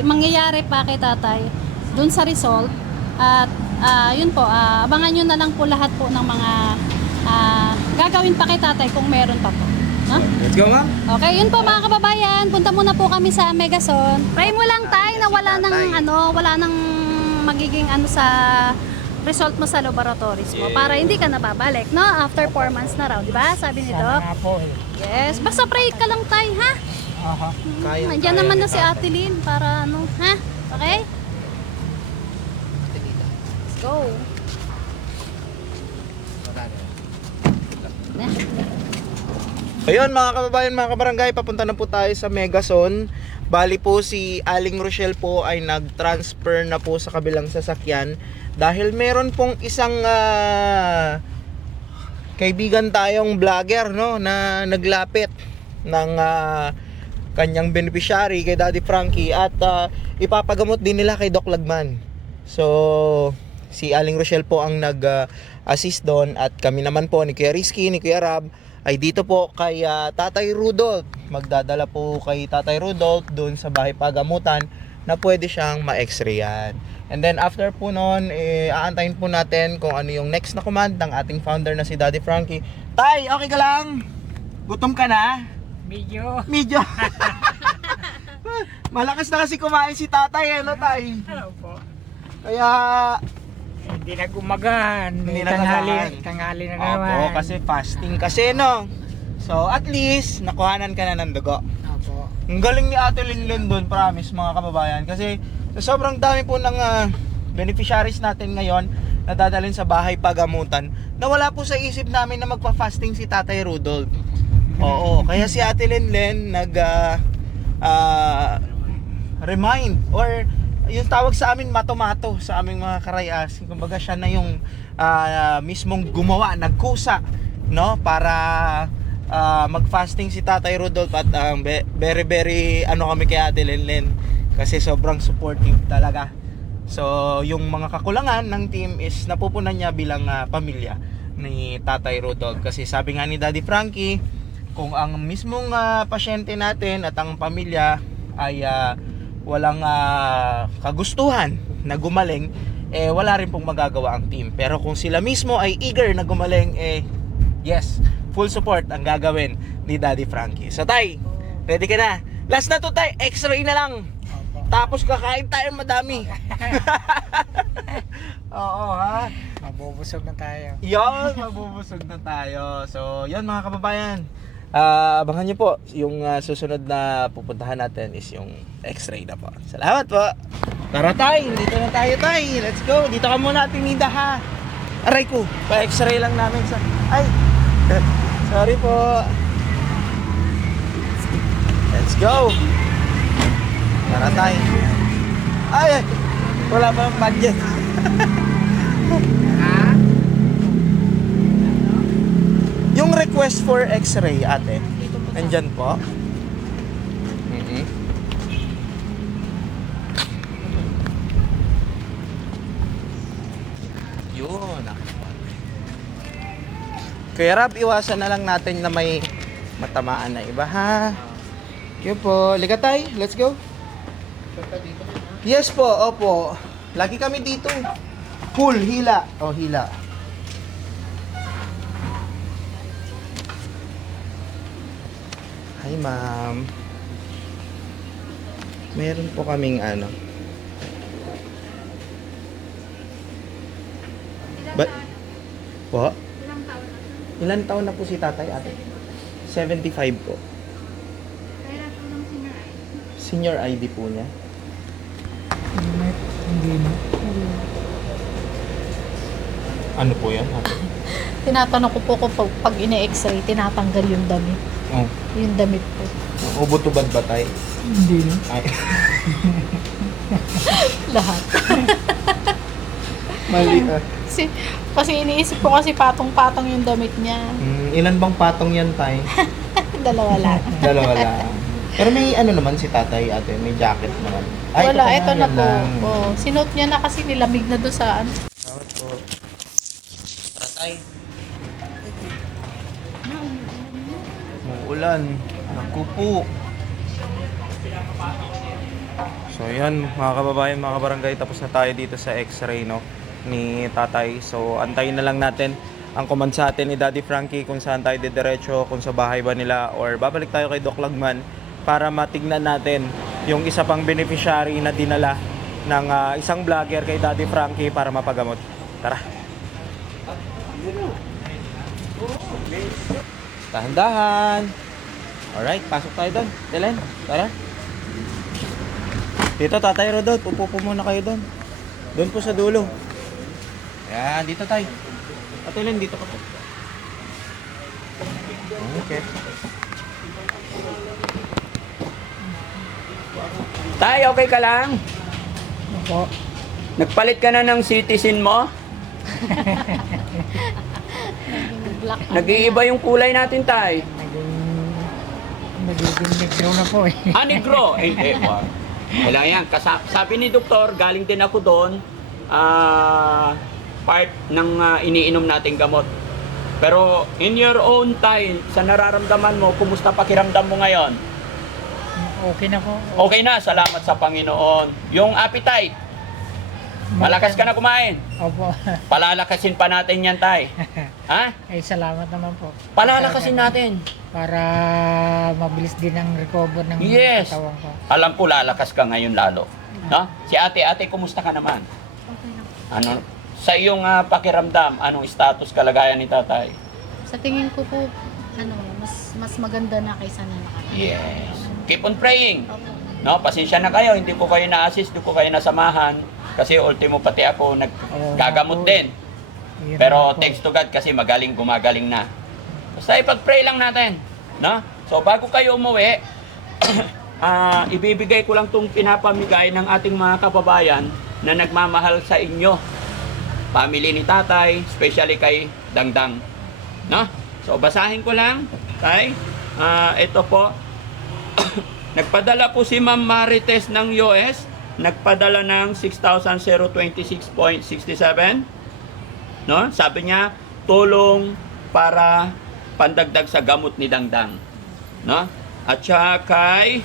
mangyayari pa kay tatay dun sa result. At yun po, abangan nyo na lang po lahat po ng mga gagawin pa kay tatay kung meron pa po. No? Let's go ma'am. Okay, yun po mga kababayan. Punta muna po kami sa Megazone. Pray mo lang tayo na wala nang magiging sa result mo sa laboratories mo para hindi ka nababalik, no? After 4 months na raw, di ba? Sabi ni Doc. Sana nga po eh. Yes, basta pray ka lang tayo, ha? Aha. Nandiyan naman na si Ate Lynn para ha? Okay? Let's go. Ayun mga kababayan, mga kabarangay, papunta na po tayo sa Megazone. Bali po si Aling Rochelle po ay nag-transfer na po sa kabilang sasakyan dahil meron pong isang kaibigan tayong vlogger, no, na naglapit ng kanyang beneficiary kay Daddy Frankie at ipapagamot din nila kay Doc Lagman. So si Aling Rochelle po ang nag-assist doon at kami naman po ni Kuya Rizky, ni Kuya Rab ay dito po kay Tatay Rudolph. Magdadala po kay Tatay Rudolph doon sa bahay pagamutan na pwede siyang ma-x-rayan. And then after po noon, aantayin po natin kung ano yung next na command ng ating founder na si Daddy Frankie. Tay, okay ka lang? Gutom ka na? Medyo. Malakas na kasi kumain si tatay, no tay? Ano po? Kaya Hindi na gumagahan. Hindi na gumagahan. Tanghali na naman. opo, kasi fasting kasi, no? So at least nakuhanan ka na ng dugo. Opo. Ang galing ni Ate Linlin doon, promise mga kababayan. Kasi sa sobrang dami po ng beneficiaries natin ngayon na dadalhin sa bahay pagamutan, na wala po sa isip namin na magpa-fasting si Tatay Rudolph. Oo, kaya si Ate Lenlen remind or yung tawag sa amin mato-mato sa aming mga karayas. Kumbaga siya na yung mismong gumawa, nagkusa, no, para mag-fasting si Tatay Rudolph at very very kami kay Ate Lenlen kasi sobrang supportive talaga. So yung mga kakulangan ng team is napupunan niya bilang pamilya ni Tatay Rudolph kasi sabi nga ni Daddy Frankie, kung ang mismong pasyente natin at ang pamilya ay walang kagustuhan na gumaling, wala rin pong magagawa ang team. Pero kung sila mismo ay eager na gumaling, yes, full support ang gagawin ni Daddy Frankie. So Tay, ready ka na? Last na to Tay, x-ray na lang. Tapos kakain tayo madami. Oo ha. Mabubusog na tayo. Yon, mabubusog na tayo. So, yon mga kababayan. Abangan niyo po yung susunod na pupuntahan natin is yung x-ray na po. Salamat po. Tara Tay, dito na tayo Tay. Let's go. Dito ka muna tinida ha. Aray ko, pa-x-ray lang namin sa... Ay, sorry po. Let's go. Tara Tay. Ay, wala pa ang budget. Yung request for x-ray ate, nandyan po. Yun. Kaya Rab, iwasan na lang natin na may matamaan na iba ha. Yun po. Liga Tay, let's go. Yes po, opo. Lagi kami dito. Full, hila. Oh, hila. Hi, ma'am. Meron po kaming Po? Ilan taon na po si tatay ate? 75 po. Senior ID po niya. Hindi na. Ano po yan ate? Tinatanong ko po kung pag ine-x-ray, tinatanggal yung damit. Oh. Yung damit po. Ubod-ubad ba tayo? Hindi na. Ay. Lahat. Mali Kasi iniisip ko kasi patong-patong yung damit niya. Ilan bang patong yan tayo? Dalawa lang. Dalawa lang. Pero may naman si tatay ate, may jacket naman. Ay, Wala, ito na yan po. lang. Oh, sinuot niya na kasi nilamig na doon saan. Salamat po. Tatay. Uulan. Naku po. So yan mga kababayan, mga kabarangay, tapos na tayo dito sa x-ray no, ni tatay. So antayin na lang natin ang command sa atin ni Daddy Frankie kung saan tayo didiretso, kung sa bahay ba nila or babalik tayo kay Doc Lagman para matignan natin yung isa pang beneficiary na dinala ng isang vlogger kay Daddy Frankie para mapagamot. Tara. Dahan-dahan. Alright, pasok tayo doon. Delen, tara. Dito, Tatay Rodolph, upo po muna kayo doon. Doon po sa dulo. Yan, dito tayo. Ate Len, dito ka po. Okay. Tay, okay ka lang? Opo. Nagpalit ka na ng citizen mo? Black. Nag-iiba yung kulay natin, Tay. Nagiging negro na po eh. Negro. Wala yan. Sabi ni doktor, galing din ako doon, part ng iniinom nating gamot. Pero in your own time, sa nararamdaman mo, kumusta pakiramdam mo ngayon? Okay na po. Okay na, salamat sa Panginoon. Yung appetite, malakas ka na kumain. Opo. Palalakasin pa natin yan, Tay. Ha? Ay, salamat naman po. Palalakasin natin. Para mabilis din ang recover ng Yes. katawan ko. Alam ko lalakas ka ngayon lalo. No? Si ate, kumusta ka naman? Okay na. Ano? Sa iyong pakiramdam, anong status kalagayan ni tatay? Sa tingin ko po, mas maganda na kaysa na nakaraan. Yes. Keep on praying. Opo. No, pasensya na kayo, hindi ko kayo na-assist, hindi ko kayo nasamahan kasi ultimo pati ako naggagamot din. Yun Pero po. thanks to God kasi gumagaling na. Basta ipag-pray lang natin. No? So bago kayo umuwi, ibibigay ko lang tong pinapamigay ng ating mga kababayan na nagmamahal sa inyo. Family ni tatay, especially kay Dangdang. No? So basahin ko lang. Okay? Ito po. Nagpadala po si Ma'am Marites ng US. Nagpadala ng 6,026.67. No? Sabi niya, tulong para pandagdag sa gamot ni Dangdang. No? At siya kay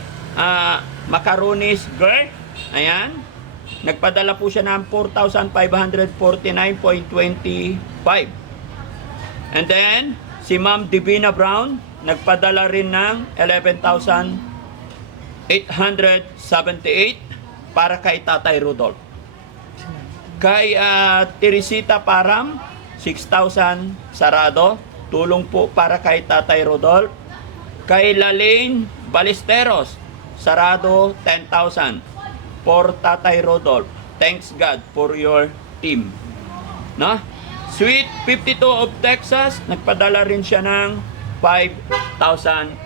Macaronis Girl. Ayan. Nagpadala po siya ng 4,549.25. And then, si Ma'am Divina Brown, nagpadala rin ng 11,878 para kay Tatay Rudolph. Kay Teresita Param, 6,000 sarado. Tulong po para kay Tatay Rudolph. Kay Lalaine Ballesteros, sarado 10,000 for Tatay Rudolph. Thanks God for your team. No? Sweet 52 of Texas, nagpadala rin siya ng 5,000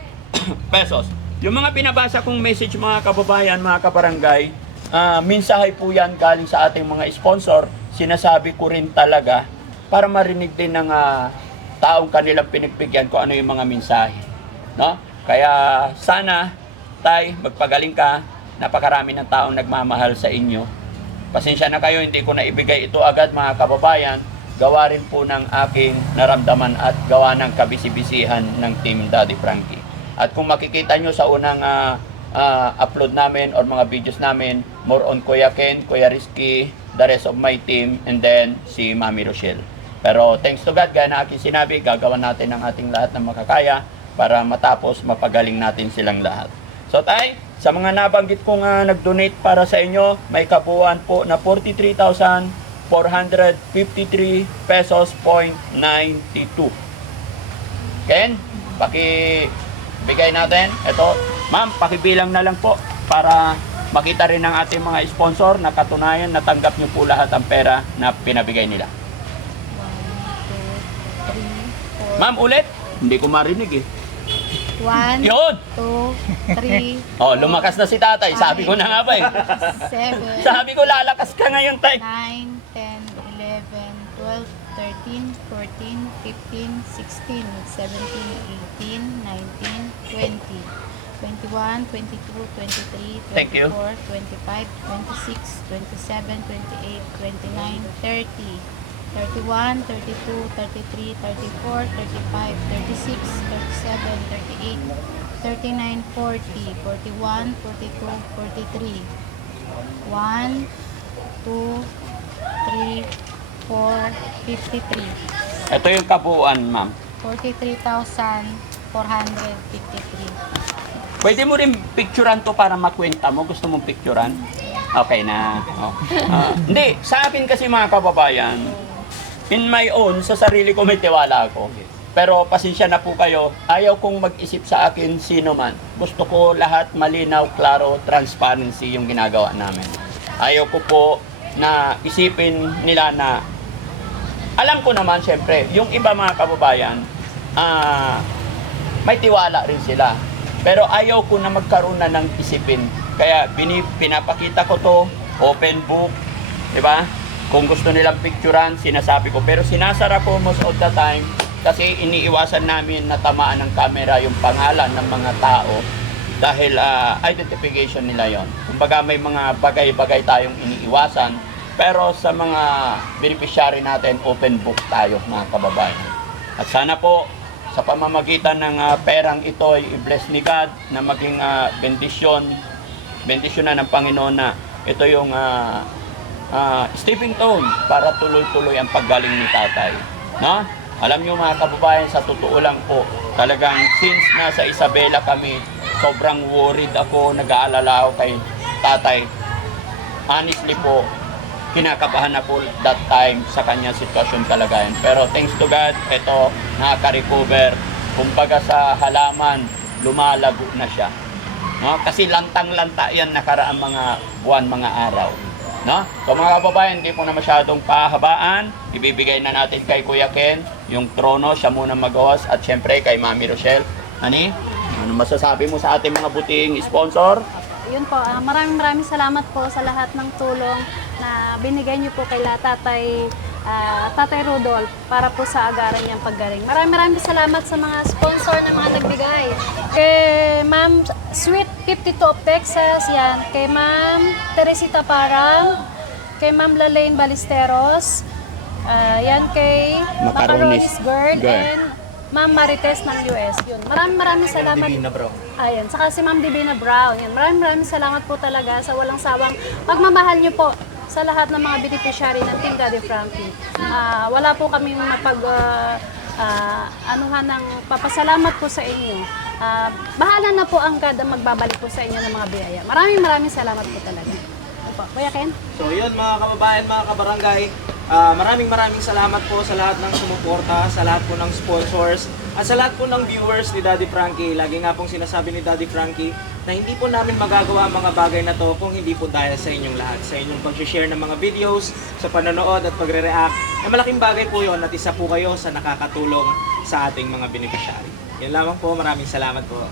pesos. Yung mga pinabasa kong message mga kababayan, mga kabarangay, mensahe po yan galing sa ating mga sponsor. Sinasabi ko rin talaga para marinig din ng taong kanilang pinagbigyan kung ano yung mga mensahe. No? Kaya sana, tay, magpagaling ka. Napakarami ng taong nagmamahal sa inyo. Pasensya na kayo, hindi ko na ibigay ito agad mga kababayan. Gawa rin po ng aking naramdaman at gawa ng kabisibisihan ng Team Daddy Frankie. At kung makikita nyo sa unang upload namin or mga videos namin, more on Kuya Ken, Kuya Rizky, the rest of my team, and then si Mami Rochelle. Pero thanks to God, gaya na aking sinabi, gagawa natin ang ating lahat ng makakaya para matapos mapagaling natin silang lahat. So tay, sa mga nabanggit kong nag-donate para sa inyo, may kabuuan po na 43,453 pesos .92. Ken, pakibigay natin. Ito, ma'am, pakibilang na lang po para makita rin ng ating mga sponsor na katunayan natanggap nyo po lahat ang pera na pinabigay nila. 1, 2, 3, 4. Ma'am, ulit. Hindi ko marinig eh. 1, Yun! 2, 3, Oh, lumakas na si tatay. Sabi ko na nga ba eh. 7, Sabi ko lalakas ka ngayon, tay. 9, 10, 11, 12, 13, 14, 15, 16, 17, 18, 19, 20, 21, 22, 23, Thank you. 24, 25, 26, 27, 28, 29, 30, 31, 32, 33, 34, 35, 36, 37, 38, 39, 40, 41, 42, 43. 1, 2, 3, 4, 53. Ito yung kabuuan, ma'am. 43,453. Pwede mo rin picturean to para makwenta mo. Gusto mong picturean? Okay na. Oh. Hindi, sa akin kasi mga kababayan, in my own, sa sarili ko may tiwala ako. Pero pasensya na po kayo, ayaw kong mag-isip sa akin sino man. Gusto ko lahat malinaw, klaro, transparency yung ginagawa namin. Ayaw ko po na isipin nila na, alam ko naman syempre, yung iba mga kababayan, may tiwala rin sila. Pero ayaw ko na magkaroon na ng isipin. Kaya pinapakita ko to, open book, di ba? Kung gusto nilang picturean, sinasabi ko. Pero sinasara ko most of the time kasi iniiwasan namin na tamaan ng camera yung pangalan ng mga tao dahil identification nila yon. Kumbaga may mga bagay-bagay tayong iniiwasan. Pero sa mga beneficiary natin, open book tayo mga kababayan. At sana po, sa pamamagitan ng perang ito ay i-bless ni God na maging bendisyon na ng Panginoon na ito yung stepping stone para tuloy-tuloy ang paggaling ni tatay. No? Alam nyo mga kababayan, sa totoo lang po, talagang since nasa Isabela kami, sobrang worried ako, nag-aalala ako kay tatay. Honestly po, kinakabahan ako that time sa kanyang sitwasyon kalagayan. Pero thanks to God, ito, nakaka-recover. Kumbaga sa halaman, lumalago na siya. No? Kasi lantang-lanta yan nakaraang mga buwan, mga araw. No? So mga kababayan, hindi po na masyadong pahabaan. Ibibigay na natin kay Kuya Ken yung trono, siya muna magawas. At syempre kay Mami Rochelle, Ani? Ano masasabi mo sa ating mga buting sponsor? Yun po, maraming salamat po sa lahat ng tulong na binigay niyo po kay Tatay Rudolph para po sa agaran niyang paggaling. Maraming salamat sa mga sponsor na mga nagbigay. Kay Ma'am Sweet 52 of Texas, yan. Kay Ma'am Teresita Parang, kay Ma'am Lalaine Ballesteros, yan kay Macaronis Girl, and Ma'am Marites ng US. Yun. Maraming salamat. Divina Brown. Ayan, saka si Ma'am Divina Brown. Yan. Maraming salamat po talaga sa walang sawang pagmamahal niyo po sa lahat ng mga beneficiary ng Team Daddy Frankie. Wala po kami anuhan ng papasalamat po sa inyo. Bahala na po ang kada magbabalik po sa inyo ng mga biyaya. Maraming salamat po talaga. Kuya Ken? So yun mga kababayan, mga kabarangay, maraming salamat po sa lahat ng sumuporta, sa lahat po ng sponsors, at sa lahat po ng viewers ni Daddy Frankie. Lagi nga pong sinasabi ni Daddy Frankie na hindi po namin magagawa ang mga bagay na to kung hindi po dahil sa inyong lahat. Sa inyong pag-share ng mga videos, sa panonood at pagre-react. Malaking bagay po yun at isa po kayo sa nakakatulong sa ating mga beneficiary. Yan lamang po, maraming salamat po.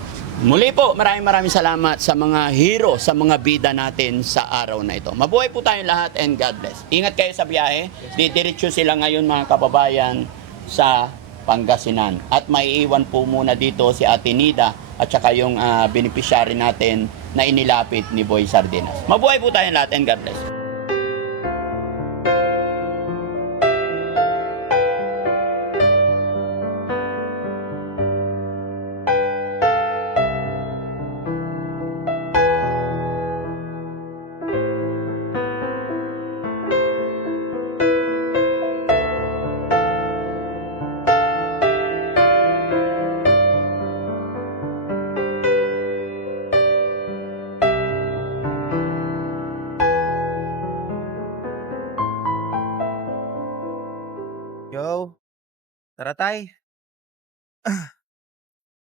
Muli po, maraming salamat sa mga hero, sa mga bida natin sa araw na ito. Mabuhay po tayong lahat and God bless. Ingat kayo sa biyahe. Didiretso sila ngayon mga kababayan sa Pangasinan. At maiiwan po muna dito si Ate Nida at saka yung beneficiary natin na inilapit ni Boy Sardinas. Mabuhay po tayong lahat and God bless. Yo, tara tay.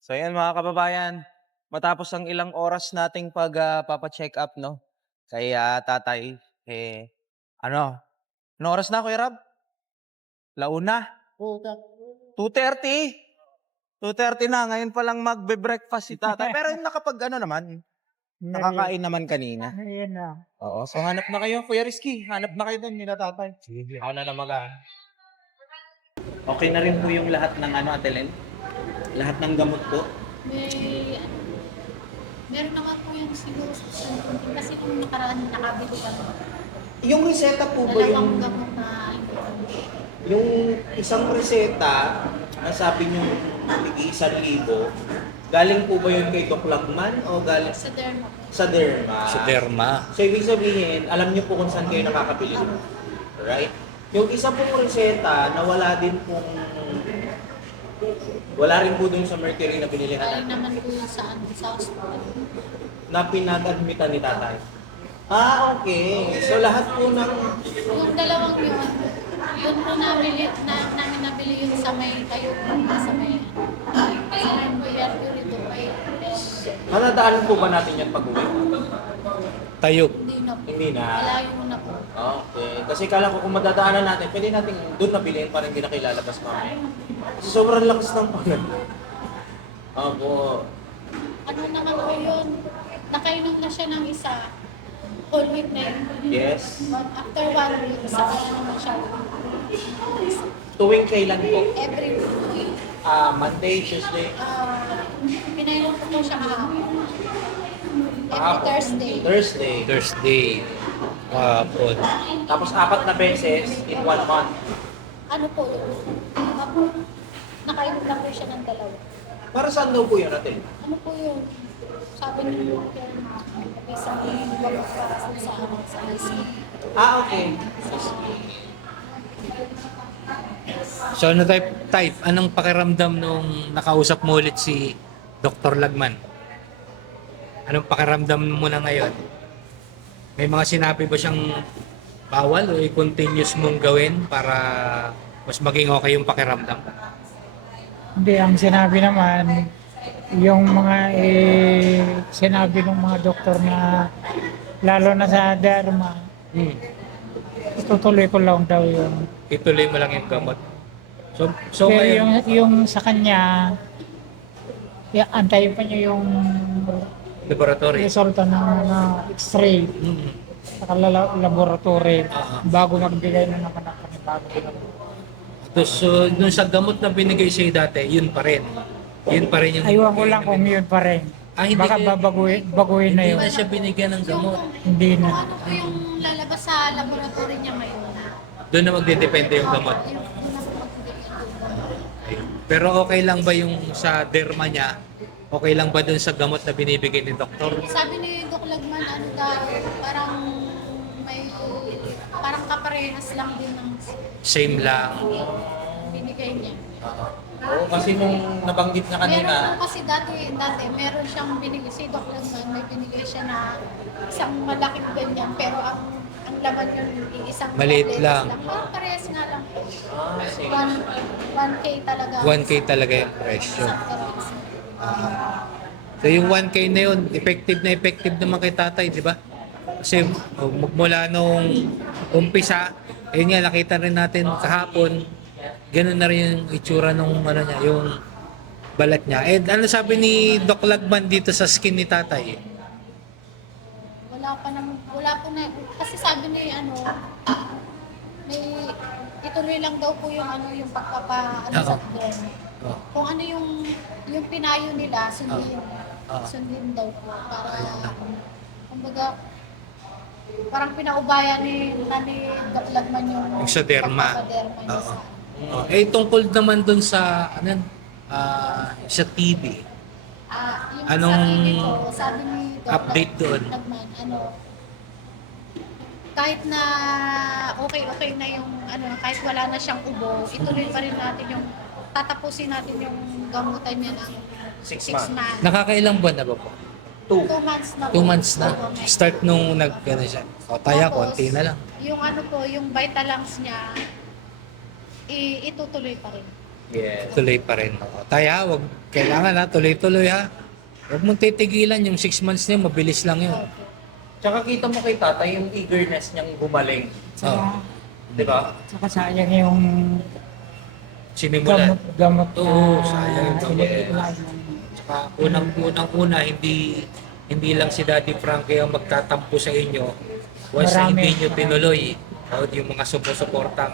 So yan mga kababayan, matapos ang ilang oras nating papa-check up no kay tatay, ano oras na Kuya Rab? Launa? 2:30. 2:30 na, ngayon pa lang magbe-breakfast si tatay. Pero nakapag naman, nakakain naman kanina. Ayan na. Oo, so hanap na kayo, Kuya Rizky. Hanap na kayo din nila tatay. Sige, ako na Okay na rin po yung lahat ng Ate Len? Lahat ng gamot po? Meron naman po yung siguro sa kasi nung nakaraan nakabili kami. Yung reseta po ba Dalawang yung... gamot na Yung isang reseta, na sabi nyo, 1,000, galing po ba yun kay Doc Lagman o galing sa derma. sa derma? Sa derma. So, ibig sabihin, alam nyo po kung saan kayo nakakapili. Right? Yung isa pong reseta na wala din pong... Wala rin po dun sa Mercury na binilihan Galing natin. naman po yung sa hospital. Na pinag-admitan ni tatay. Okay. So, lahat po ng... Yung dalawang yun po namin nabili yun sa may tayo sa may Mercury doon. Hanadaanan po ba natin yan pag-uwi? Tayo. Hindi na po. Hindi na. Malayo mo na po. Okay. Kasi kala ko kung madadaanan natin, pwede natin doon nabilihin para hindi na kailalabas kami. Kasi sobrang lakas ng pangan. Opo. Ano naman po yun? Nakainom na siya ng isa. All week na yun. Yes. After 1 week, saka na naman siya. Tuwing kailan po? Every week. Monday, Tuesday. Pinainom ko po siya kahapon. Every Thursday. Thursday. Hapon. Tapos 4 na beses in 1 month. Ano po yun? Nakainom lang po siya ng dalawa. Para saan daw po yun natin? Ano po yun? Sabi niyo isang gamot para sa school. Okay. So ano type? Anong pakiramdam nung nakausap mo ulit si Dr. Lagman? Anong pakiramdam mo na ngayon? May mga sinabi ba siyang bawal o i-continuous mong gawin para mas maging okay yung pakiramdam? Hindi, ang sinabi naman, yung mga sinabi ng mga doktor na lalo na sa derma, tutuloy ko lang daw yun. Ituloy mo lang yung gamot. So Pero ngayon, yung sa kanya, antayin pa niyo yung Laboratory. resulta ng x-ray Mm. sa laboratory bago magbigay na naman ng panibagong gamot. Tapos, so, dun sa gamot na binigay sa'yo dati, yun pa rin. Yun pa rin yung... Aywan ko lang kung yun pa rin. Hindi Baka kayo- baguhin na Hindi yun. na siya binigyan ng gamot. Hindi na. Ano po yung lalabas sa laboratory niya ngayon? Doon na magdedepende yung gamot. Yung una po magbibigay ng gamot. Ayun. Pero okay lang ba yung sa derma niya? Okay lang ba dun sa gamot na binibigay ni doktor? Sabi ni Doc Lagman, ano daw, parang kaparehas lang din ng Same lang. binigay niya. Oo, kasi nung nabanggit na kanina, Meron po kasi dati meron siyang binigay, si Doc Lagman, may binigay siya na isang malaking ganyan, pero ang laman yun, isang Maliit tabletes lang. Parang parehas nga lang. 1K talaga. 1K talaga yung presyo. Isang parehas. So yung 1K na yun, effective naman kay tatay, di ba? Kasi mula nung umpisa, ayun nga, nakita rin natin kahapon, ganun na rin yung itsura nung ano niya, yung balat niya. And ano sabi ni Doc Lagman dito sa skin ni tatay? Wala po na, kasi sabi ni may ituloy lang daw po yung yung sa derm. Oo. Kung ano yung pinayo nila, sundin daw po para kumbaga parang pinaubayan ni Doc Lagman yung Yung sa derma. pagpapaderma niya Oo. sa Tungkol naman dun sa sa TB. yung Anong sa TV po, sabi ni Doc update doon? Lagman, kahit na okay na yung kahit wala na siyang ubo, ituloy pa rin natin yung tatapusin natin yung gamutan niya ng 6 months. Nakakailang buwan na ba po? 2 months na. 2 months na. Opo, may- Start nung nag-ano siya. O taya, Tapos, konti na lang. Yung yung Vitalungs niya, itutuloy pa rin. yes. Tuloy pa rin. O, taya, wag, kailangan ha, tuloy-tuloy ha. Huwag mong titigilan yung 6 months niya, mabilis lang yun. Tsaka kita mo kay tatay yung eagerness niyang gumaling. Oo. Di ba? Saka sayang yung Sinimulan. gamot Oo, sayang yung gamot. iniinom. Tsaka unang-una, hindi lang si Daddy Frankie ang magtatampo sa inyo. Once na Marami. hindi nyo tinuloy, yung mga sumusuportang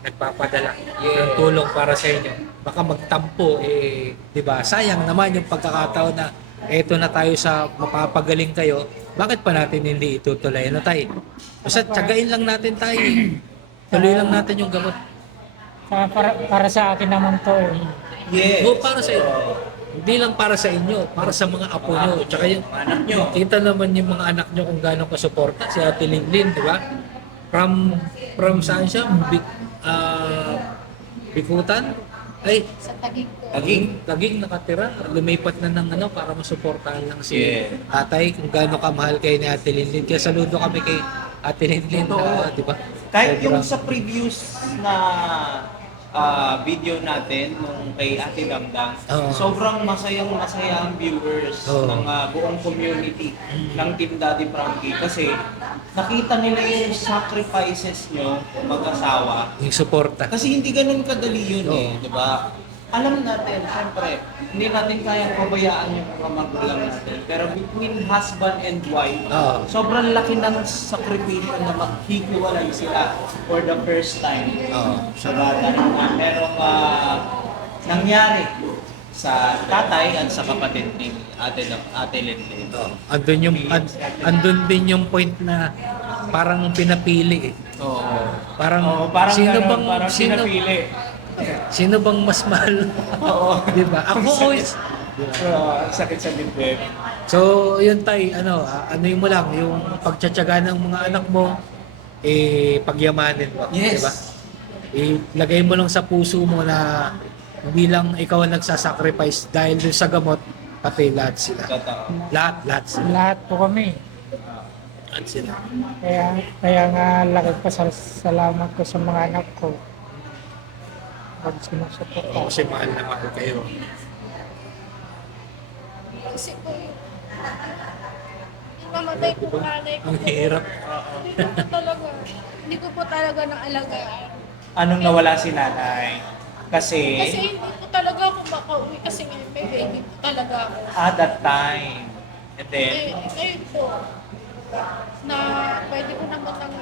nagpapadala ng tulong para sa inyo. Baka magtampo, di ba? Sayang naman yung pagkakataon na eto na tayo sa mapapagaling kayo. Bakit pa natin hindi itutuloy? Ano tayo? Basta tsagain lang natin tayo. Tuloy lang natin yung gamot. Saka para sa akin naman to eh. Yes. O para sa inyo. Hindi lang para sa inyo, para sa mga apo nyo. Tsaka yung Anak nyo. kita naman yung mga anak nyo kung gaano kasuporta. Si Ate Linlin, di ba? From saan siya? Bikutan? Ay, Sa Taguig po. Taging nakatira. Lumipat na ng para masuportahan lang si Yeah. tatay kung gaano kamahal kayo ni Ate Linlin. Kaya saludo kami kay Ate Linlin. Di ba? Kahit yung Sobrang- sa previous na video natin nung kay Ate Damdam, Oo. sobrang masaya ang viewers Oo. ng buong community ng Team Daddy Frankie kasi nakita nila yung sacrifices nyo mag-asawa. Yung suporta. Kasi hindi ganun kadali yun Oo. di ba? Alam natin, syempre, hindi natin kayang pabayaan yung mga magulang natin. Pero between husband and wife, Oo. sobrang laki ng sakripisyo na maghihiwalay sila for the first time. Oo. Sa bata na merong nangyari sa tatay at sa kapatid ni Ate Linlin. Andun din yung point na parang pinapili eh. Oo. Parang, Parang sino ganun, bang parang pinapili. sino bang mas mahal? Oo. 'Di ba? Ako always. Ang sakit sa dibdib. So, yun tay, ano yun mo lang, yung pagtsatsaga ng mga anak mo, pagyamanin mo, Yes. 'di ba? Ilagay mo lang sa puso mo na hindi lang ikaw ang nagsasacrifice dahil dun sa gamot, pati lahat sila. Totoo. Lahat sila. Lahat po kami. Lahat sila. Kaya nga laki pa salamat ko sa mga anak ko. Pag sinusupport Oo, kasi mahal na mahal kayo. Kasi po, namatay po nanay ko. Ang hirap. Hindi ko po talaga naalagaan. Anong nawala si nanay? Kasi Kasi hindi po talaga talaga ako makauwi kasi ngayon may baby po talaga ako. At that time. And then, Ngayon po, na pwede ko naman nang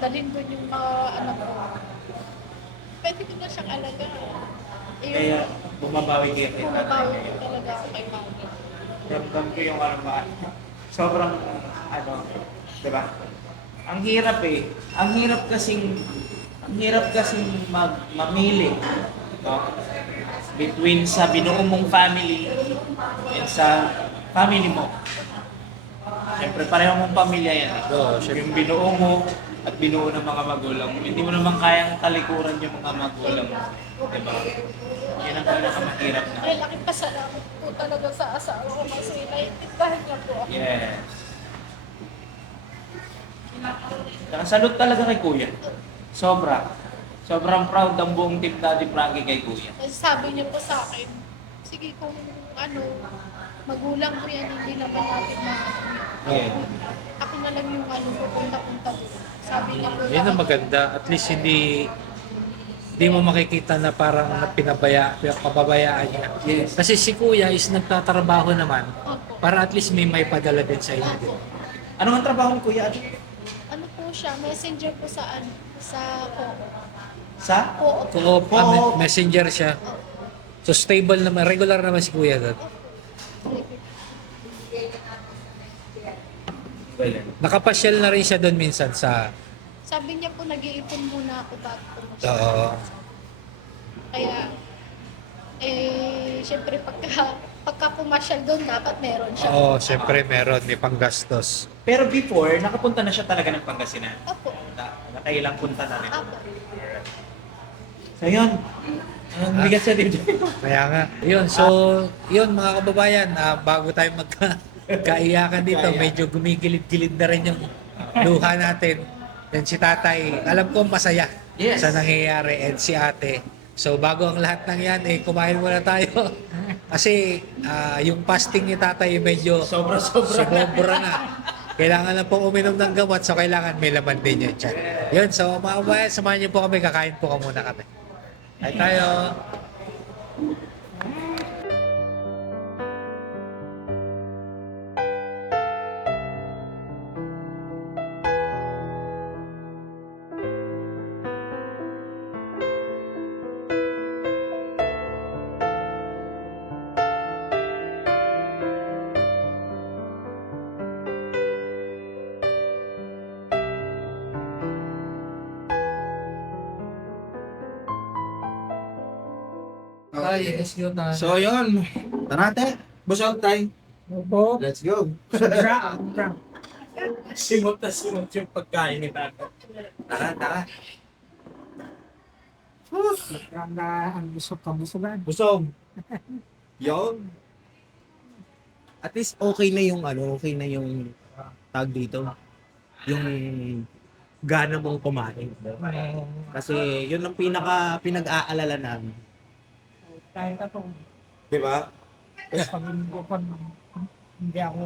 dalhin doon yung mga anak ko. Pwede ko na siyang alagaan. kaya bumabawi kayo kay tatay Bumabawi ko ngayon. talaga ako kay mami. Ramdam ko yung sobrang di ba? Ang hirap eh. Ang hirap kasing mamili, no? Between sa binuo mong family and sa family mo. Siyempre pareho mong pamilya yan eh. Oo, Yung binuo mo at binuo ng mga magulang mo. Hindi mo naman kayang talikuran yung mga magulang mo. Diba? Yan ang pinakamahirap na. Ay, laking pasalamat po talaga sa asawa ko kasi naiintindihan niya po ako. Yes. Nakasalute talaga kay Kuya. Sobrang proud ang buong team Daddy Frankie kay Kuya. Kasi sabi niya po sa akin, sige kung magulang ko yan, hindi naman natin na Yeah. ako na lang yung pupunta-punta doon. Sabi niya po, Yan ang maganda. At least hindi mo makikita na parang pababayaan niya. Yes. Kasi si Kuya is nagtatrabaho naman Opo. para at least may padala din sa inyo. Opo. Ano ang trabaho ni Kuya? Ano po siya, messenger po sa Coco. Sa? Coco. Messenger siya. So stable naman, regular naman si Kuya doon. Nakapasyal na rin siya doon minsan sa... Sabi niya po, nag-iipon muna ako bago pumunta. Oo. Kaya, syempre pagka pumasyal doon, dapat meron siya. Oo, syempre meron, may panggastos. Pero before, nakapunta na siya talaga ng Pangasinan. Opo. Nakailang punta na rin. Opo. So yun. Ang bigat siya dito. Kaya nga. Yun, so, yun mga kababayan, bago tayo magkaiyakan dito, medyo gumigilid-gilid na rin yung luha natin. Yan si tatay, alam ko masaya Yes. sa nangyayari, and si ate. So bago ang lahat ng yan, kumain muna tayo. Kasi yung fasting ni tatay medyo sobra na. Kailangan na po uminom ng gamot, so kailangan may laman din yun dyan. Yun, so mga kababayan, samahan niyo po kami, kakain po muna kami. Kain tayo. Tay, let's go tayo. So yun, tara te, busog tayo. Opo. Let's go. Sobra. Simot na simot yung pagkain ni Tata. Tara. Ang busog ka, busogan. Busog. Yun. At least okay na yung tag dito. Yung gana mong kumain. Kasi yun ang pinag-aalala namin. Kahit ako, Di ba? pag hindi ako...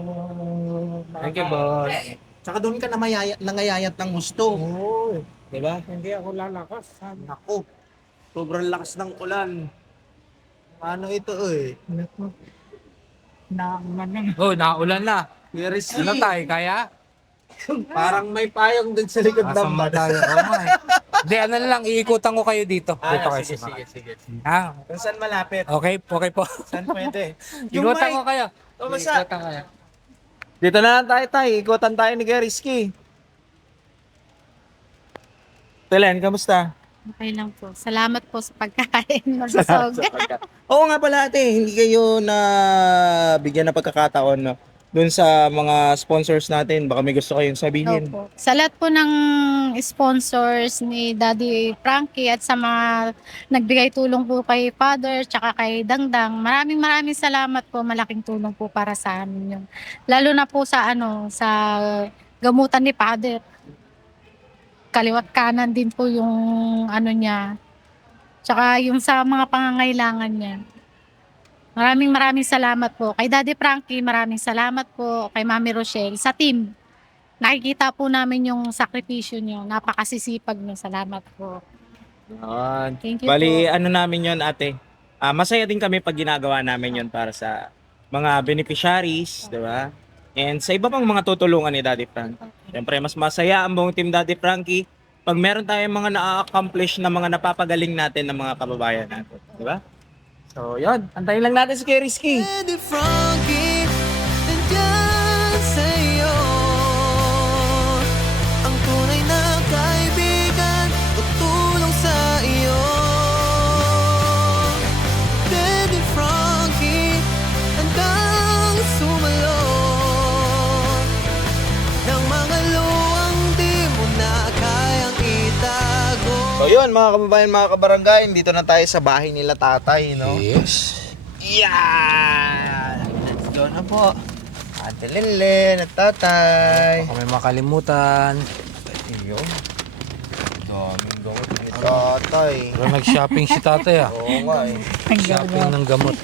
Thank you, boss. Tsaka doon ka nangayayat ng gusto. Oo. Di ba? Hindi ako lalakas. Naku, sobrang lakas ng ulan. Ano ito eh? Naaman Oh, naulan na. Where's Ano tayo, kaya? Parang may payong din sa likod ng Asama bus. tayo. Oo nga eh. Hindi, ano na lang, iikutan ko kayo dito. Dito kayo sige, sa mga. sige. Ah, Kung saan malapit? okay po. Saan pwede? Ikutan ko kayo. Basta. Ikutan kayo. Dito na lang tayo. Ikutan tayo ni Geriski. Telen, kamusta? Okay lang po. Salamat po sa pagkain. Mabusog. Oo nga pala ate, hindi kayo na bigyan ng pagkakataon no? Doon sa mga sponsors natin. Baka may gusto kayong sabihin. Opo. Sa lahat po ng sponsors ni Daddy Frankie at sa mga nagbigay tulong po kay Father tsaka kay Dangdang, maraming salamat po. Malaking tulong po para sa amin yung lalo na po sa sa gamutan ni Father. Kaliwat kanan din po yung niya. Tsaka yung sa mga pangangailangan niya. Maraming salamat po. Kay Daddy Frankie, maraming salamat po. Kay Mami Rochelle, sa team. Nakikita po namin yung sakripisyo niyo. Napakasisipag niyo. Salamat po. Yun. Thank you Bali, po. ano namin yon ate. Masaya din kami pag ginagawa namin yon para sa mga beneficiaries, di ba? And sa iba pang mga tutulungan ni Daddy Frank. Siyempre, mas masaya ang buong team Daddy Frankie pag meron tayong mga na-accomplish na mga napapagaling natin ng mga kababayan natin. Di ba? So, yun. Antayin lang natin si Kuya Rizky. Daddy Frankie, nandyan sa'yo. Ang tunay na kaibigan, tutulong sa iyo. Daddy Frankie, handang sumalot ng mga luwang di mo na kayang itago. So yun mga kababayan, mga kabarangay, dito na tayo sa bahay nila tatay, no? Yes. Yan! Let's go na po. Ate Lenlen at tatay. Baka may makalimutan. Iyo. Daming gamot ni tatay. Pero nag-shopping si tatay ah. Oo nga eh. Shopping ng gamot.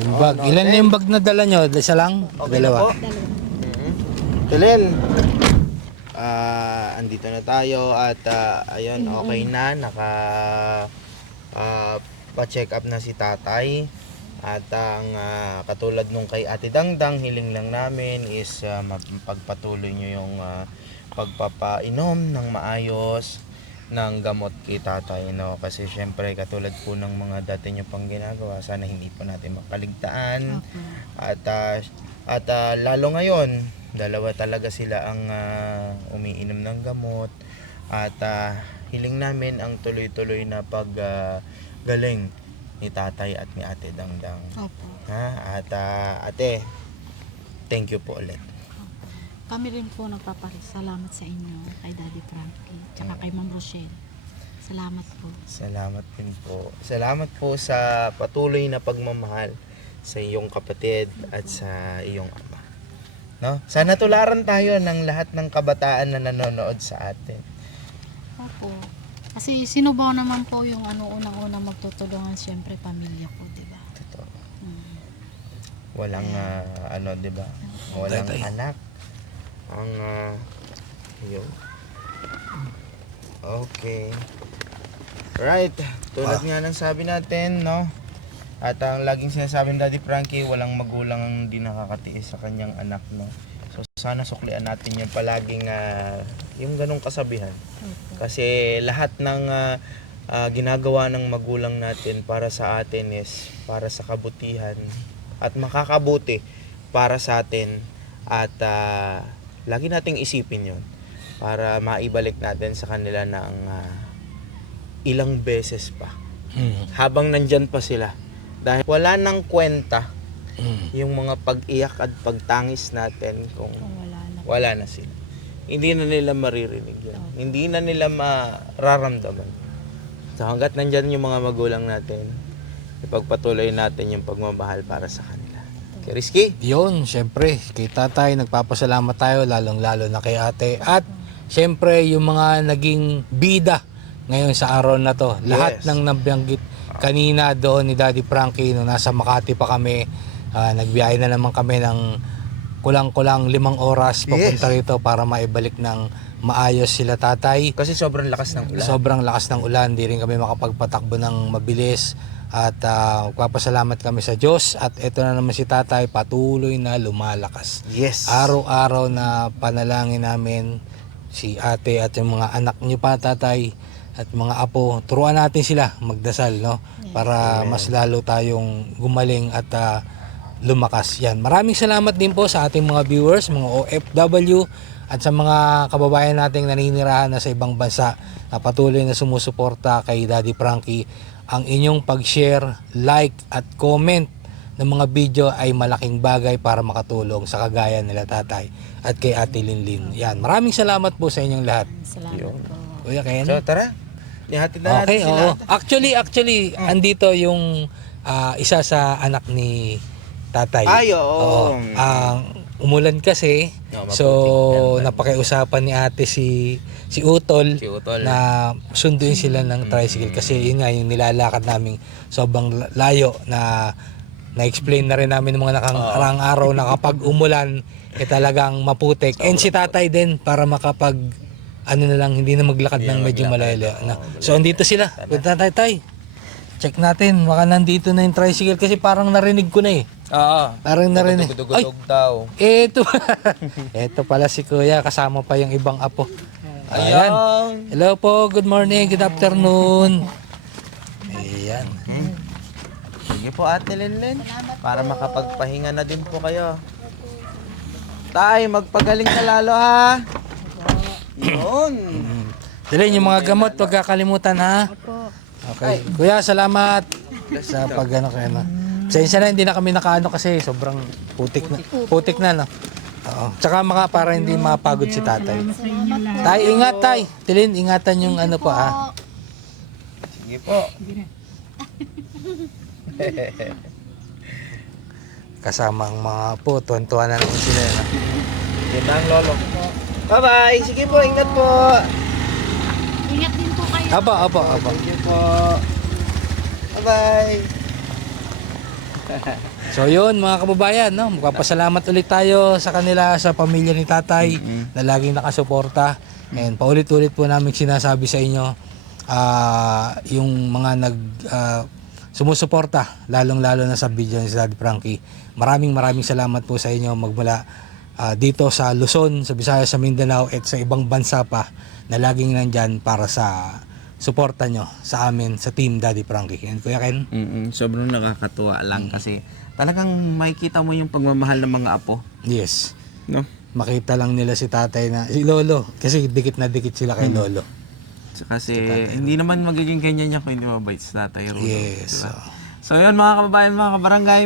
Yung bag. Ilan na yung bag na dala nyo? Isa lang? Okay na Dalawa? po? Telen, andito na tayo at ayun, okay na. Pa-check up na si tatay. At ang katulad nung kay Ate Dangdang, hiling lang namin is pagpatuloy nyo yung pagpapainom ng maayos ng gamot kay tatay, no? Kasi syempre katulad po ng mga dati nyo pang ginagawa, sana hindi po natin makaligtaan. At lalo ngayon, dalawa talaga sila ang umiinom ng gamot. At hiling namin ang tuloy-tuloy na paggaling ni tatay at ni Ate Dangdang. Opo. Ha? At ate, thank you po ulit. Kami rin po nagpapasalamat sa inyo kay Daddy Frankie tsaka kay Ma'am Rochelle. Salamat po. Salamat din po. Salamat po sa patuloy na pagmamahal sa iyong kapatid at sa iyong ama. No? Sana tularan tayo ng lahat ng kabataan na nanonood sa atin. Opo. Kasi sinubaw naman po yung unang-unang magtutulungan, siyempre pamilya ko, di ba? Totoo. Walang di ba? Walang anak. Ang yun. Okay. Right. Tulad nga ng sabi natin, no? At ang laging sinasabi ni Daddy Frankie, walang magulang ang hindi nakakatiis sa kanyang anak, no? So sana suklian natin yun palaging yung ganong kasabihan. Kasi lahat ng ginagawa ng magulang natin para sa atin is para sa kabutihan at makakabuti para sa atin. At lagi nating isipin yun para maibalik natin sa kanila ng ilang beses pa habang nandyan pa sila. Dahil wala nang kwenta yung mga pag-iyak at pagtangis natin kung wala na sila. Hindi na nila maririnig yan. Hindi na nila mararamdaman. So hanggat nandyan yung mga magulang natin, ipagpatuloy natin yung pagmamahal para sa kanila. Kay Rizky? Yun, syempre, kay tatay, nagpapasalamat tayo, lalong-lalo na kay ate. At syempre, yung mga naging bida ngayon sa araw na to. Lahat ng nabanggit kanina doon ni Daddy Frankie, nung nasa Makati pa kami, nagbiyahe na naman kami ng kulang-kulang 5 oras papunta rito para maibalik ng maayos sila tatay. Kasi sobrang lakas ng ulan. Sobrang lakas ng ulan, di rin kami makapagpatakbo ng mabilis. At magpapasalamat kami sa Diyos. At ito na naman si tatay, patuloy na lumalakas. Yes. Araw-araw na panalangin namin si ate at yung mga anak niyo pa, tatay, at mga apo. Turuan natin sila magdasal, no? Para mas lalo tayong gumaling at lumakas. Yan. Maraming salamat din po sa ating mga viewers, mga OFW, at sa mga kababayan nating naninirahan na sa ibang bansa na patuloy na sumusuporta kay Daddy Frankie. Ang inyong pag-share, like at comment ng mga video ay malaking bagay para makatulong sa kagaya nila tatay at kay Ate Linlin. Yan. Maraming salamat po sa inyong lahat. Salamat po. Kuya, kaya So tara, ihatid na natin sila. Actually, andito yung isa sa anak ni tatay. Ay, oo. Umulan kasi, so napakiusapan ni ate si Utol, na sunduin sila ng tricycle kasi yun nga yung nilalakad namin sobrang layo na na-explain na rin namin ng mga nakarang araw na kapag umulan talagang maputik. And si tatay din para makapag ano na lang, hindi na maglakad ng medyo malayo. So andito sila. Punta tayo, tay. Check natin, baka nandito na yung tricycle kasi parang narinig ko na eh. Oo. Parang narinig. Ay, daw. eto. Eto pala si Kuya, kasama pa yung ibang apo. Ayan. Hello po, good morning, good afternoon. Ayan. Sige po Ate Lenlen, para makapagpahinga na din po kayo. Tay, magpagaling ka lalo ha. Yun. Dali, yung mga gamot, huwag kakalimutan ha. Okay. Kuya, salamat sa pag-ano kayo. No? Pasensya na, hindi na kami nakaano kasi sobrang putik na. Putik na, no? Oo. Tsaka para hindi mapagod si tatay. Tay, ingat tay. Tilin, ingatan yung ano pa ha. Sige po. Kasama ang mga po, tuwan-tuwa na naman sila. No? Kita ang lolo. Bye-bye. Sige po, ingat po. Ingat din po kayo. Aba. Sige po. Bye-bye. So yun mga kababayan, no? Magpapasalamat ulit tayo sa kanila, sa pamilya ni tatay na laging nakasuporta. And paulit-ulit po namin sinasabi sa inyo yung mga sumusuporta, lalong-lalo na sa video ni Daddy Frankie. Maraming salamat po sa inyo magmula dito sa Luzon, sa Visayas, sa Mindanao at sa ibang bansa pa na laging nandyan para sa suporta nyo sa amin, sa Team Daddy Frankie. And Kuya Ken? Sobrang nakakatuwa lang kasi talagang makikita mo yung pagmamahal ng mga apo. Yes. No? Makita lang nila si tatay si Lolo kasi dikit na dikit sila kay Lolo. Kasi hindi naman magiging ganyan niya kung hindi mabait sa tatay Rudo. Yes. Diba? So yun mga kababayan, mga kabarangay,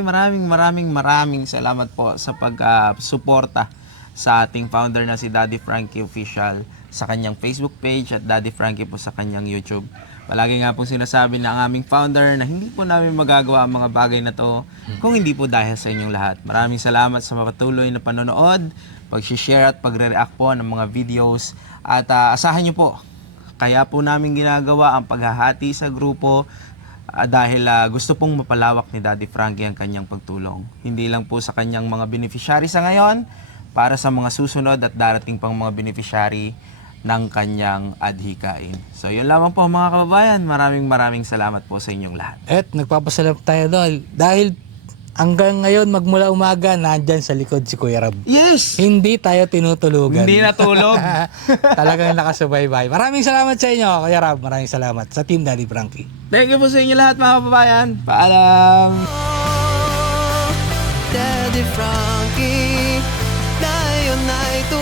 maraming salamat po sa pag-suporta sa ating founder na si Daddy Frankie Official sa kanyang Facebook page at Daddy Frankie po sa kanyang YouTube. Palagi nga pong sinasabi ng aming founder na hindi po namin magagawa ang mga bagay na to kung hindi po dahil sa inyong lahat. Maraming salamat sa patuloy na panonood, pag-share at pagre-react po ng mga videos at asahan nyo po. Kaya po namin ginagawa ang paghahati sa grupo dahil gusto pong mapalawak ni Daddy Frankie ang kanyang pagtulong. Hindi lang po sa kanyang mga beneficiary sa ngayon, para sa mga susunod at darating pang mga beneficiary ng kanyang adhikain. So yun lamang po mga kababayan, maraming salamat po sa inyong lahat. At nagpapasalamat tayo dahil hanggang ngayon magmula umaga nandyan sa likod si Kuya Rab. Yes! Hindi tayo tinutulugan. Hindi natulog. Talagang nakasubaybay. Maraming salamat sa inyo Kuya Rab. Maraming salamat sa Team Daddy Frankie. Thank you po sa inyo lahat mga kababayan. Paalam! Daddy Frankie, tayo na ito